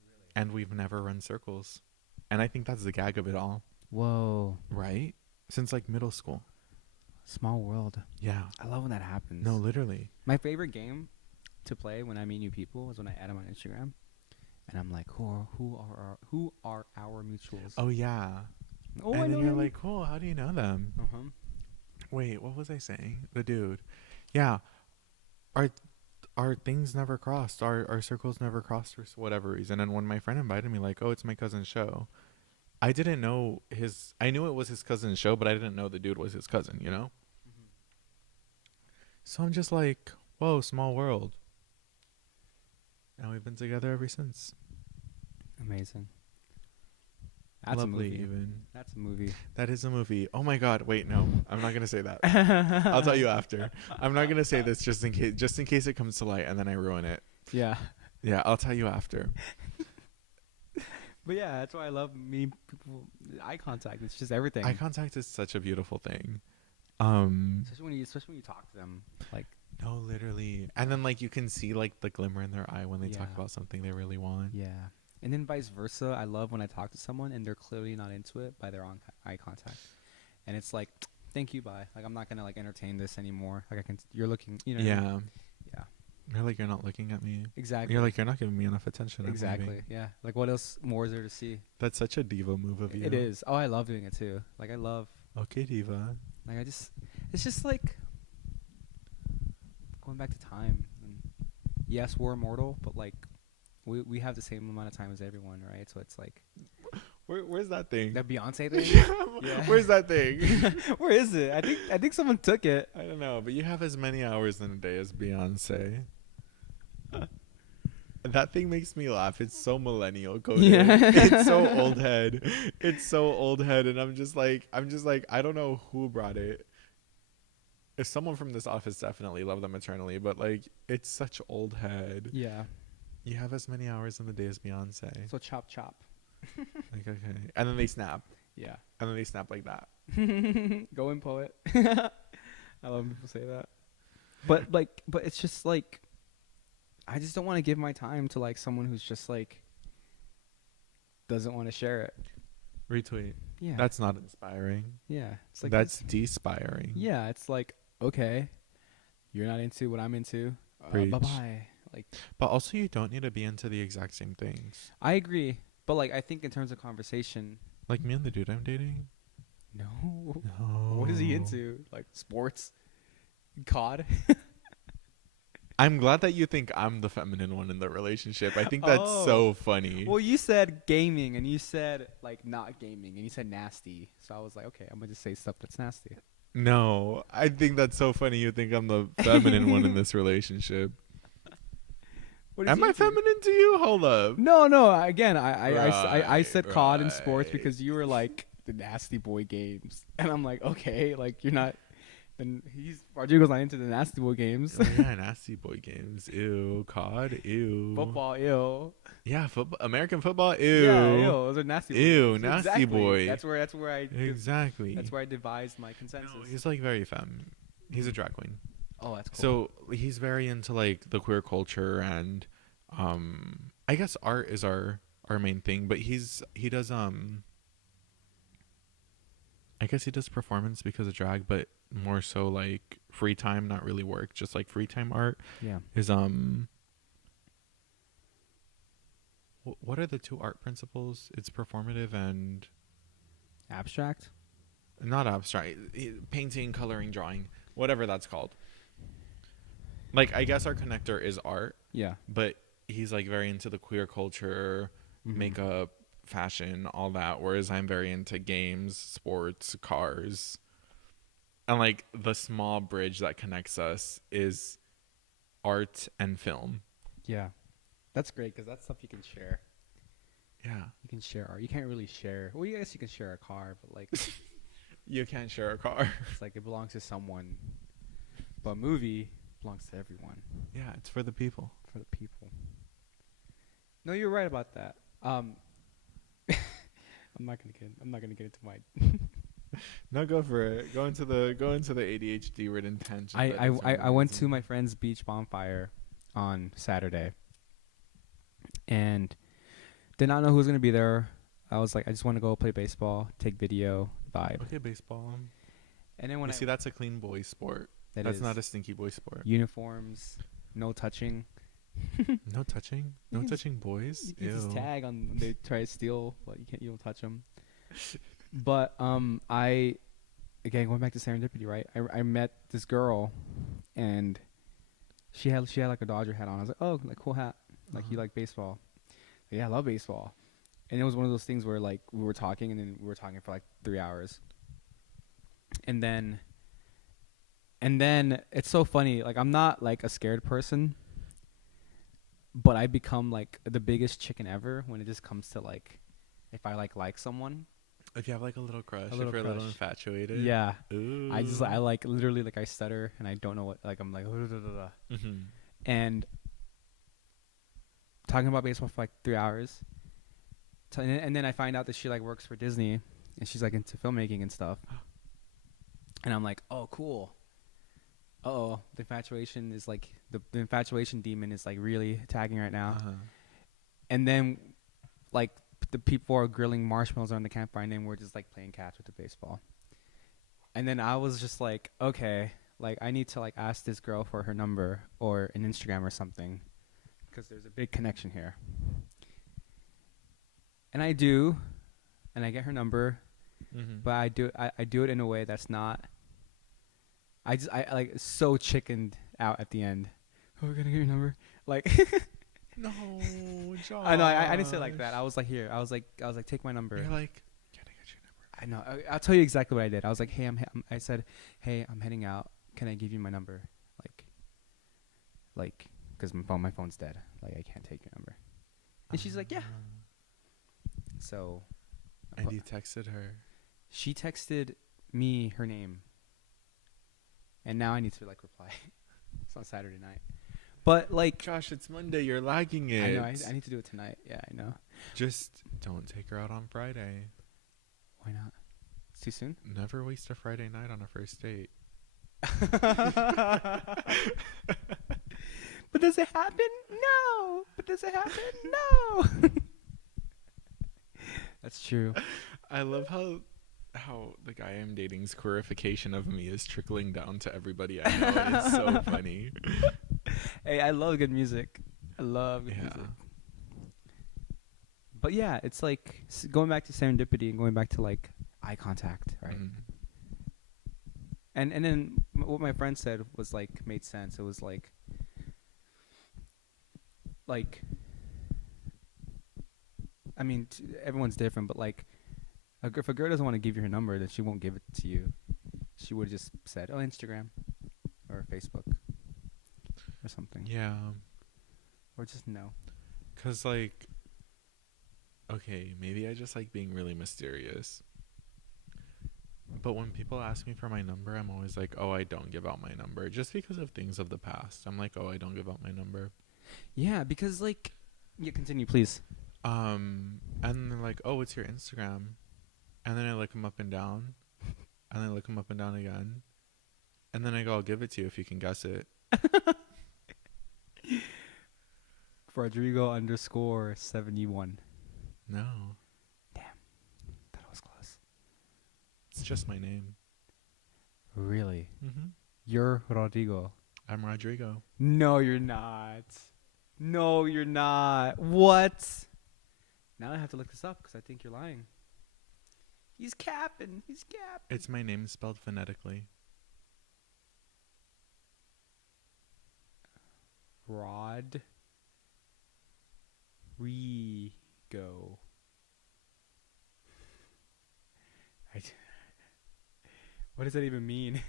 Really? And we've never run circles. And I think that's the gag of it all. Whoa. Right? Since like middle school. Small world. Yeah. I love when that happens. No, literally. My favorite game to play when I meet new people is when I add them on Instagram. And I'm like, who are our mutuals? Oh, yeah. Oh, and I know then you're him. like, cool, how do you know them? Uh-huh. Wait, what was I saying? The dude. Yeah. Our things never crossed. Our circles never crossed for whatever reason. And when my friend invited me, like, oh, it's my cousin's show. I didn't know I knew it was his cousin's show, but I didn't know the dude was his cousin, you know? So I'm just like, whoa, small world. And we've been together ever since. Amazing. That's Lovely, a movie. even. That's a movie. That is a movie. Oh my God! Wait, no, I'm not gonna say that. I'll tell you after. I'm not gonna say this just in case it comes to light and then I ruin it. Yeah. Yeah, I'll tell you after. But yeah, that's why I love meeting people. Eye contact. It's just everything. Eye contact is such a beautiful thing. Especially when you talk to them. Like. No, literally. And then like you can see like the glimmer in their eye when they talk Yeah. about something they really want. Yeah. And then vice versa. I love when I talk to someone and they're clearly not into it by their own eye contact. And it's like, thank you, bye. Like, I'm not going to like entertain this anymore. Like you're looking, you know. What I mean? Yeah. You're like, you're not looking at me. Exactly. You're like, you're not giving me enough attention. Exactly. Yeah. Like, what else more is there to see? That's such a diva move of you. It is. Oh, I love doing it too. Like, I love. Okay, diva. Like, it's just like going back to time. And yes, we're immortal, but like, we have the same amount of time as everyone, right? So it's like. Where's that thing? That Beyonce thing? Yeah. Where's that thing? Where is it? I think someone took it. I don't know, but you have as many hours in a day as Beyonce. That thing makes me laugh. It's so millennial coded. Yeah. It's so old head. It's so old head, and I'm just like, I don't know who brought it. If someone from this office, definitely love them eternally, but like, it's such old head. Yeah. You have as many hours in the day as Beyonce. So chop chop. Like, okay, and then they snap, Yeah. and then they snap like that. Going poet. I love when people say that. But it's just like, I just don't want to give my time to like someone who's just like doesn't want to share it. Retweet. Yeah. That's not inspiring. Yeah. It's like That's despiring. yeah. It's like, okay, you're not into what I'm into. Preach. Bye bye. Like, But also, you don't need to be into the exact same things. I agree, but like I think in terms of conversation, Like me and the dude I'm dating. no. No. What is he into? Like sports, COD. I'm glad that you think I'm the feminine one in the relationship. I think that's so funny. Well, you said gaming, and you said like not gaming, and you said nasty. So I was like, okay, I'm gonna just say stuff that's nasty. No, I think that's so funny. You think I'm the feminine one in this relationship. What is Am he I into? feminine to you? Hold up. No. Again, I said COD and sports right. because you were like the nasty boy games, and I'm like, okay, like you're not. Then Rodrigo's not into the nasty boy games. Oh, yeah, nasty boy games. Ew. COD. Ew. Football, ew. Yeah, football. American football. Ew. Yeah, ew. Those are nasty boy Ew, games. nasty Exactly. boy. That's where I Exactly. That's where I devised my consensus. No, he's like very femme. He's a drag queen. Oh, that's cool. So he's very into like the queer culture and I guess art is our main thing, but he does I guess he does performance because of drag, but more so like free time, not really work, just like free time art. Yeah. Is what are the two art principles? It's performative and Abstract? not abstract. Painting, coloring, drawing, whatever that's called. Like I guess our connector is art, Yeah. but he's like very into the queer culture, makeup, fashion, all that, whereas I'm very into games, sports, cars. And like the small bridge that connects us is art and film. Yeah. That's great because that's stuff you can share. Yeah. You can share art. You can't really share. Well, I guess you can share a car, but like You can't share a car. it's like it belongs to someone. But a movie belongs to everyone. Yeah, it's for the people. For the people. No, you're right about that. I'm not gonna get into my. No, go for it. Go into the ADHD ridden tangent. That is I went to amazing. my friend's beach bonfire on Saturday, and did not know who was gonna be there. I was like, I just want to go play baseball, take video, vibe. Okay, baseball. And then when You I see, that's a clean boy sport. that That's is not a stinky boy sport. uniforms, no touching. No touching. You No can just touching boys. you can just Ew. tag on when they try to steal, but you can't. You don't touch them. But I again going back to serendipity, right? I met this girl, and she had like a Dodger hat on. I was like, oh, like cool hat. Like you Uh-huh. like baseball? Yeah, I love baseball. And it was one of those things where like we were talking, and then we were talking for like 3 hours, and then it's so funny. Like I'm not like a scared person, but I become like the biggest chicken ever when it just comes to like if I like someone. If you have like a little crush, A little if you're a little crush. infatuated. Yeah. Ooh. I like literally like I stutter and I don't know what like I'm like Mm-hmm. and talking about baseball for like 3 hours. And then I find out that she like works for Disney and she's like into filmmaking and stuff. And I'm like, oh cool. Oh, the infatuation is like the infatuation demon is like really attacking right now. Uh-huh. And then like the people are grilling marshmallows on the campfire and then we're just like playing catch with the baseball. And then I was just like, okay, like I need to like ask this girl for her number or an Instagram or something because there's a big connection here. And I do, and I get her number, Mm-hmm. but I do it in a way that's not. I like so chickened out at the end. Oh, we're gonna get your number, like. No, Josh. I know I didn't say it like that. I was like here. I was like take my number. You're like, can I get your number? I know. I'll tell you exactly what I did. I was like, hey, I said, hey, I'm heading out. Can I give you my number? Like, because my phone's dead. Like, I can't take your number. And she's like, yeah. So, And you texted her. she texted me her name, and now I need to like reply. It's on Saturday night, but like, Josh, it's Monday. You're lagging it. I know I need to do it tonight. Yeah, I know. Just don't take her out on Friday. Why not? It's too soon. Never waste a Friday night on a first date. But does it happen? No. But does it happen? No. That's true. I love how the guy I'm dating's glorification of me is trickling down to everybody I know. And it's so funny. Hey, I love good music. I love good music. But yeah, it's like going back to serendipity and going back to like eye contact, right? Mm. And then what my friend said was like made sense. It was like I mean everyone's different, but like if a girl doesn't want to give you her number, then she won't give it to you. She would have just said, "Oh, Instagram or Facebook or something." Yeah. Or just no. 'Cause like, okay, maybe I just like being really mysterious. But when people ask me for my number, I'm always like, oh, I don't give out my number. Just because of things of the past. I'm like, oh, I don't give out my number. Yeah, because like, yeah, continue, please. And then they're like, oh, what's your Instagram? And then I look them up and down. And then I look them up and down again. And then I go, I'll give it to you if you can guess it. Rodrigo _71. No. That was close. It's just my name. Really? Mm-hmm. You're Rodrigo. I'm Rodrigo. No, you're not. No, you're not. What? Now I have to look this up because I think you're lying. He's capping. He's capping. It's my name spelled phonetically. Rodrigo. What does that even mean?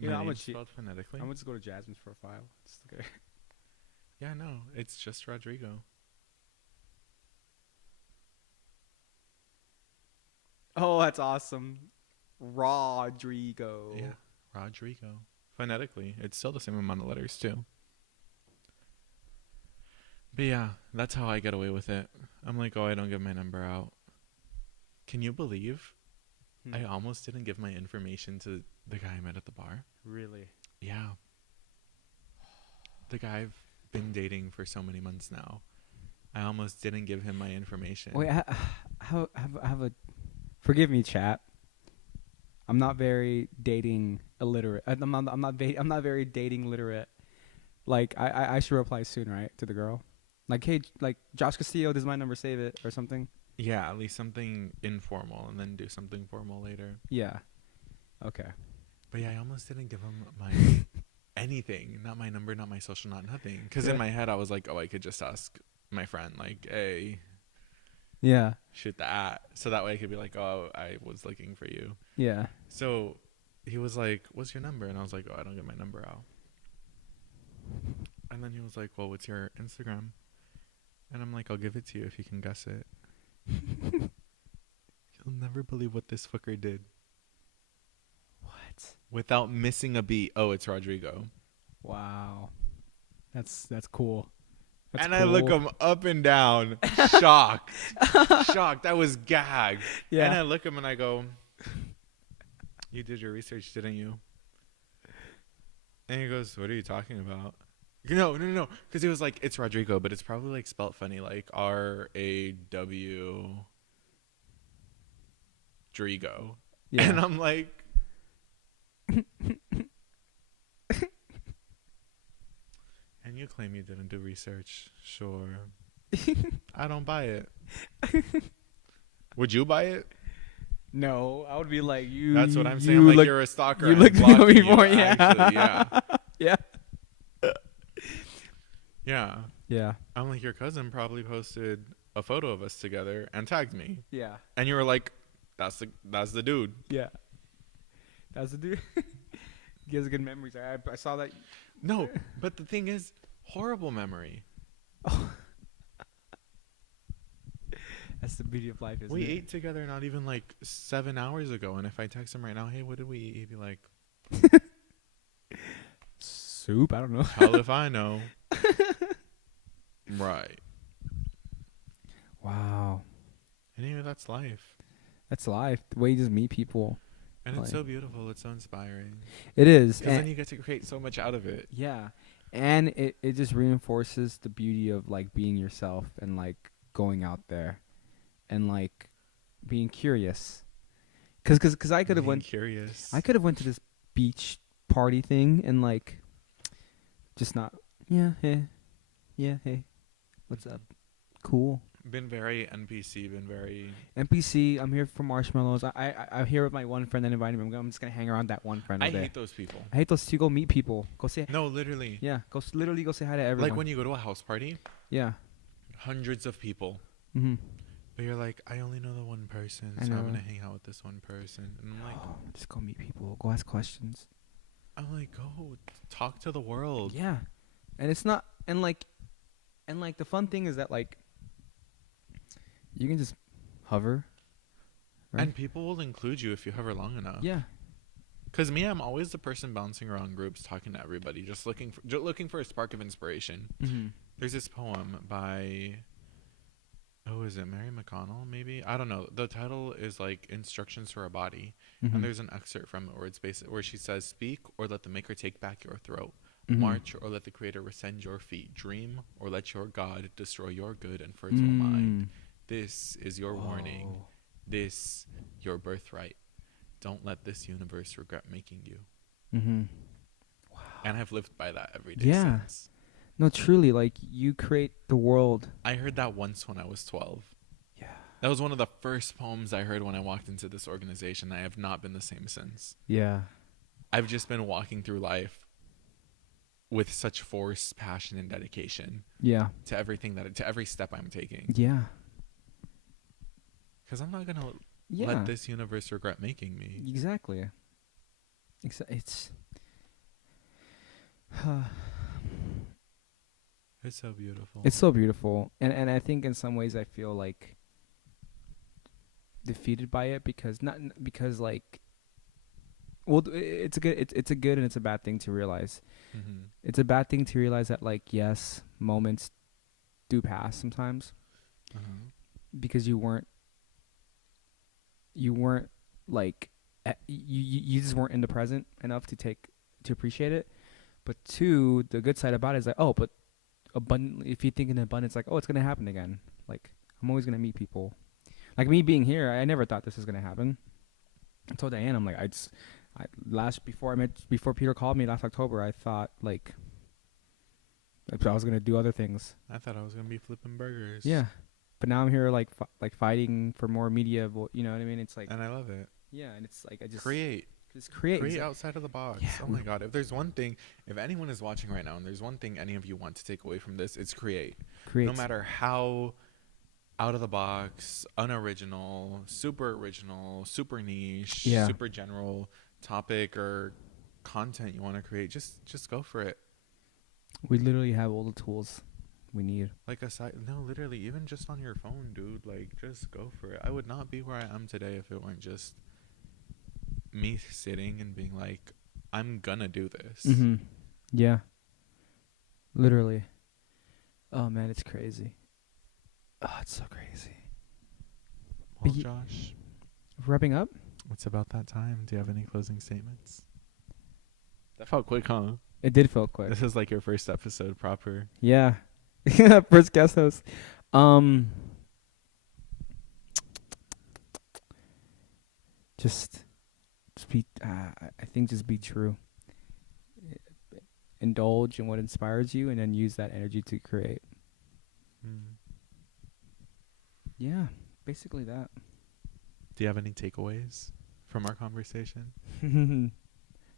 You know, My I'm name's gonna spelled phonetically. I'm gonna just go to Jasmine's profile. Just look at her. Yeah, no, it's just Rodrigo. Oh, that's awesome. Rodrigo. Yeah, Rodrigo. Phonetically, it's still the same amount of letters too. But yeah, that's how I get away with it. I'm like, oh, I don't give my number out. Can you believe I Hmm. almost didn't give my information to the guy I met at the bar? Really? Yeah. The guy I've been dating for so many months now. I almost didn't give him my Wait, information. I have a. Forgive me, chat. I'm not very dating illiterate. I'm not very dating literate. Like I should reply soon, right, to the girl. Like, hey, like Josh Castillo, this is my number, save it or something. Yeah, at least something informal and then do something formal later. Yeah. Okay. But yeah, I almost didn't give him my anything. Not my number, not my social, not nothing. Because in Yeah. my head, I was like, oh, I could just ask my friend, like, hey, Yeah. shoot that. So that way I could be like, oh, I was looking for you. Yeah. So he was like, what's your number? And I was like, oh, I don't get my number out. And then he was like, well, what's your Instagram? And I'm like, I'll give it to you if you can guess it. You'll never believe what this fucker did. What? Without missing a beat. Oh, it's Rodrigo. Wow. That's cool. That's And cool. I look him up and down, shocked. Shocked. I was gagged. Yeah. And I look him and I go, you did your research, didn't you? And he goes, what are you talking about? No. Because he was like, it's Rodrigo, but it's probably like spelt funny, like RAW Drigo. Yeah. And I'm like, and you claim you didn't do research. Sure. I don't buy it. Would you buy it? No, I would be like you. That's what I'm saying. You I'm like, look, you're a stalker. you I'm looked me up blocking you. before, yeah. Actually, yeah. Yeah. Yeah. Yeah. I'm like, your cousin probably posted a photo of us together and tagged me. Yeah. And you were like, that's the dude. Yeah. That's the dude. He has good memories. I saw that. No, but the thing is, horrible memory. That's the beauty of life, isn't We it? ate together not even like 7 hours ago. And if I text him right now, hey, what did we eat? He'd be like, Soup. I don't know. hell if I know. Right. Wow. Anyway, that's life. That's life. The way you just meet people. And it's Like- so beautiful. It's so inspiring. It is. Because then you get to create so much out of it. Yeah. And it just reinforces the beauty of like being yourself and like going out there and like being curious. Cause I could have Being went curious. I could have went to this beach party thing and like just not hey what's up, cool Been very NPC. Been very. NPC. I'm here for marshmallows. I'm here with my one friend that invited me. I'm just gonna hang around that one friend all I day. hate those people. I hate those two. Go meet people. Go say No, literally. yeah. Literally go say hi to everyone. Like when you go to a house party, yeah. hundreds of people, Mm-hmm. but you're like, I only know the one person, I so I'm know. gonna hang out with this one person. And I'm like, Just go meet people. Go ask questions. go talk to the world. Yeah, and it's not and like the fun thing is that like you can just hover. Right? And people will include you if you hover long enough. Yeah. Cause me, I'm always the person bouncing around groups, talking to everybody, just looking for a spark of inspiration. Mm-hmm. There's this poem by, oh, is it Mary McConnell? Maybe, I don't know. The title is like Instructions for a Body, Mm-hmm. and there's an excerpt from it where it's where she says, "Speak, or let the Maker take back your throat. Mhm. March, or let the Creator rescind your feet. Dream, or let your God destroy your good and fertile mind. This is your warning. Whoa. This your birthright. Don't let this universe regret making you." Mm-hmm. And I've lived by that every day Yeah. since. No, truly, like you create the world. I heard that once when I was 12. Yeah. That was one of the first poems I heard when I walked into this organization. I have not been the same since. Yeah. I've just been walking through life with such force, passion, and dedication Yeah. to everything to every step I'm taking. Yeah. Because I'm not going to Yeah. let this universe regret making me. Exactly. It's. It's so beautiful. It's so beautiful, and I think in some ways I feel like defeated by it because like, well, it's a good and it's a bad thing to realize. Mm-hmm. It's a bad thing to realize that like yes, moments do pass sometimes Uh-huh. because you weren't you weren't like you just weren't in the present enough to appreciate it. But two, the good side about it is like, oh, but abundant. If you think in abundance, like, oh, it's gonna happen again. Like, I'm always gonna meet people. Like me being here, I never thought this was gonna happen. I told Diane, I'm like, before Peter called me last October, I thought like I was gonna do other things. I thought I was gonna be flipping burgers. Yeah, but now I'm here like fighting for more media. You know what I mean? It's like, And I love it. yeah, and it's like I just Create. just create. Create outside of the box. Yeah. Oh my God. If there's one thing, if anyone is watching right now and there's one thing any of you want to take away from this, it's create. No matter how out of the box, unoriginal, super niche, Yeah. super general topic or content you want to create, just go for it. We literally have all the tools we need. Like literally, even just on your phone, dude. Like, just go for it. I would not be where I am today if it weren't just me sitting and being like, I'm gonna do this. Mm-hmm. Yeah. Literally. Oh man, it's crazy. Oh, it's so crazy. Well, But Josh, Wrapping up? it's about that time. Do you have any closing statements? That felt quick, huh? It did feel quick. This is like your first episode proper. Yeah. First guest host. Just be. I think just be true. Indulge in what inspires you, and then use that energy to create. Yeah, basically that. Do you have any takeaways from our conversation?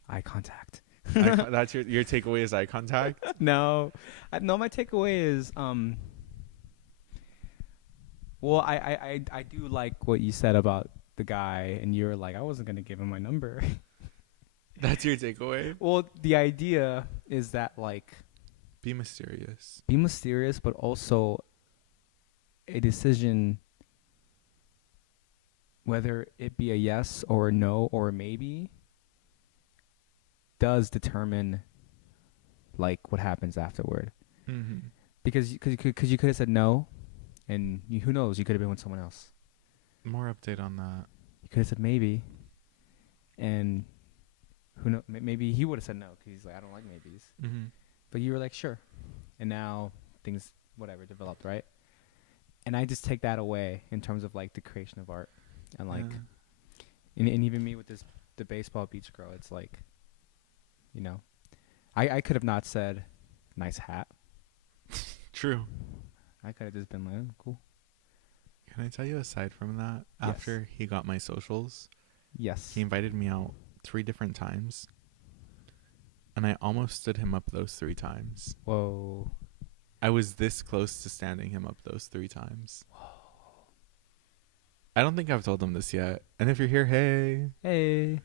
Eye contact. That's your takeaway is eye contact? No, my takeaway is well, I do like what you said about the guy, and you're like, I wasn't gonna give him my number. That's your takeaway? Well, the idea is that like Be mysterious. be mysterious, but also a decision, whether it be a yes or a no or a maybe, does determine like what happens afterward. Mm-hmm. Because you could have said no, and who knows, you could have been with someone else. More update on that. You could have said maybe, and who know, maybe he would have said no because he's like, I don't like maybes. Mm-hmm. But you were like, sure, and now things whatever developed, right? And I just take that away in terms of like the creation of art, and like, and even me with the baseball beach girl, it's like, you know, I could have not said nice hat. True. I could have just been like, oh, cool. Can I tell you aside from that, Yes. after he got my socials, Yes. he invited me out 3 different times, and I almost stood him up those 3 times. Whoa. I was this close to standing him up those 3 times. I don't think I've told him this yet. And if you're here, hey. Hey.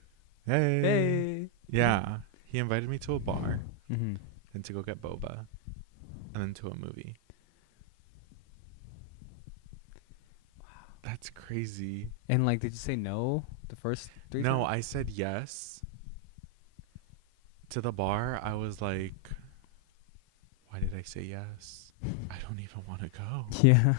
Hey. Hey. Yeah. He invited me to a bar Mm-hmm. and to go get boba and then to a movie. Wow. That's crazy. And like, did you say no the first 3 No, times? I said yes. To the bar, I was like, why did I say yes? I don't even want to go. Yeah.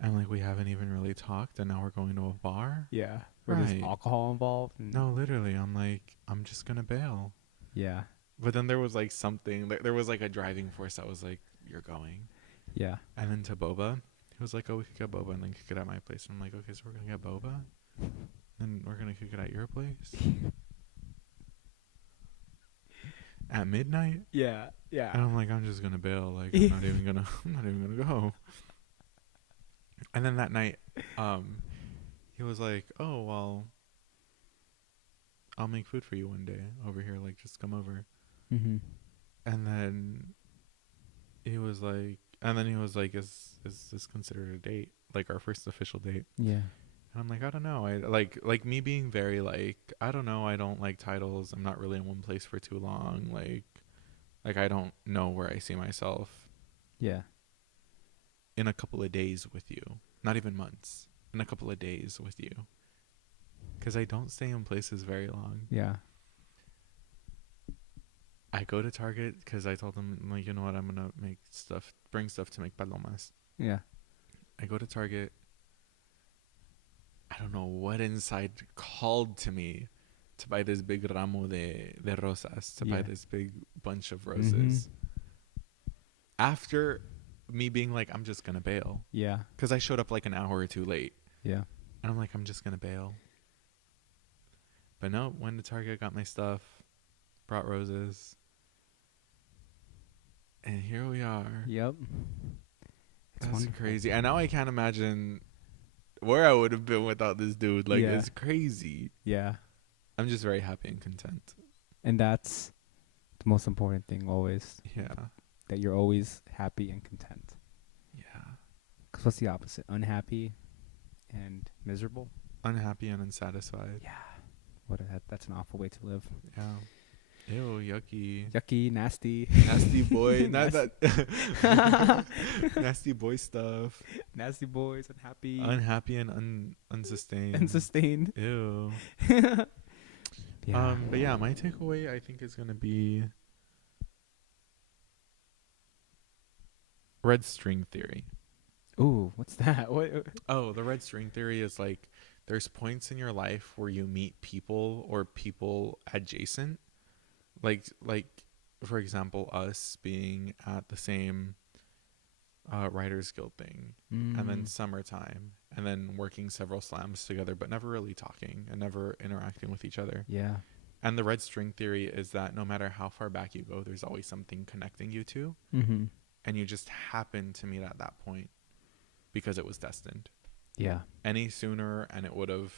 And like, we haven't even really talked, and now we're going to a bar? Yeah. Where there's Right. alcohol involved. And No, literally, I'm like, I'm just going to bail. Yeah. But then there was like something, there was like a driving force that was like, you're going. Yeah. And then to boba, he was like, oh, we could get boba and then cook it at my place. And I'm like, okay, so we're going to get boba? And we're going to cook it at your place? At midnight? Yeah. Yeah. And I'm like, I'm just gonna bail. Like, I'm not even gonna go. And then that night, he was like, oh, well, I'll make food for you one day over here. Like, just come over. Mm-hmm. And then he was like, is this considered a date? Like, our first official date? Yeah. And I'm like, I don't know. I like me being very like, I don't know. I don't like titles. I'm not really in one place for too long. Like I don't know where I see myself Yeah. in a couple of days with you. Not even months. In a couple of days with you. Because I don't stay in places very long. Yeah. I go to Target because I told them, like, you know what, I'm going to bring stuff to make palomas. Yeah. I go to Target. I don't know what inside called to me to buy this big ramo de rosas, to buy Yeah. this big bunch of Mhm. roses. After me being like, I'm just going to bail. Yeah. Because I showed up like an hour or two late. Yeah. And I'm like, I'm just going to bail. But no, went to Target, got my stuff, brought roses. And here we are. Yep. It's That's wonderful. crazy. And now I can't imagine where I would have been without this dude. Like, Yeah. it's crazy. Yeah. I'm just very happy and content. And that's the most important thing always, Yeah. that you're always happy and content. Yeah. 'Cause what's the opposite? Unhappy and miserable? Unhappy and unsatisfied. Yeah. That's an awful way to live. Yeah. Ew, yucky. Yucky, nasty. Nasty boy. Not that. Nasty boy stuff. Nasty boys, unhappy. Unhappy and unsustained. Unsustained. Ew. Yeah. But yeah, my takeaway I think is gonna be red string theory. Ooh, what's that? What? Oh, the red string theory is like there's points in your life where you meet people or people adjacent. Like for example, us being at the same Writers Guild thing, and then summertime, and then working several slams together, but never really talking and never interacting with each other. Yeah. And the red string theory is that no matter how far back you go, there's always something connecting you two, Mm-hmm. and you just happen to meet at that point because it was destined. Yeah. Any sooner, and it would have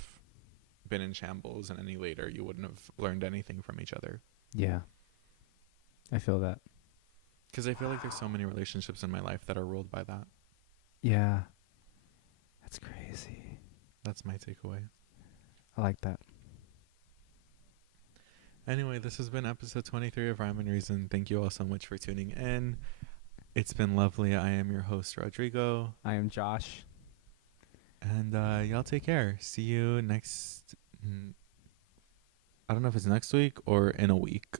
been in shambles, and any later, you wouldn't have learned anything from each other. Yeah. I feel that. Because I feel like there's so many relationships in my life that are ruled by that. Yeah. That's crazy. That's my takeaway. I like that. Anyway, this has been episode 23 of Rhyme and Reason. Thank you all so much for tuning in. It's been lovely. I am your host, Rodrigo. I am Josh. And y'all take care. See you next... I don't know if it's next week or in a week.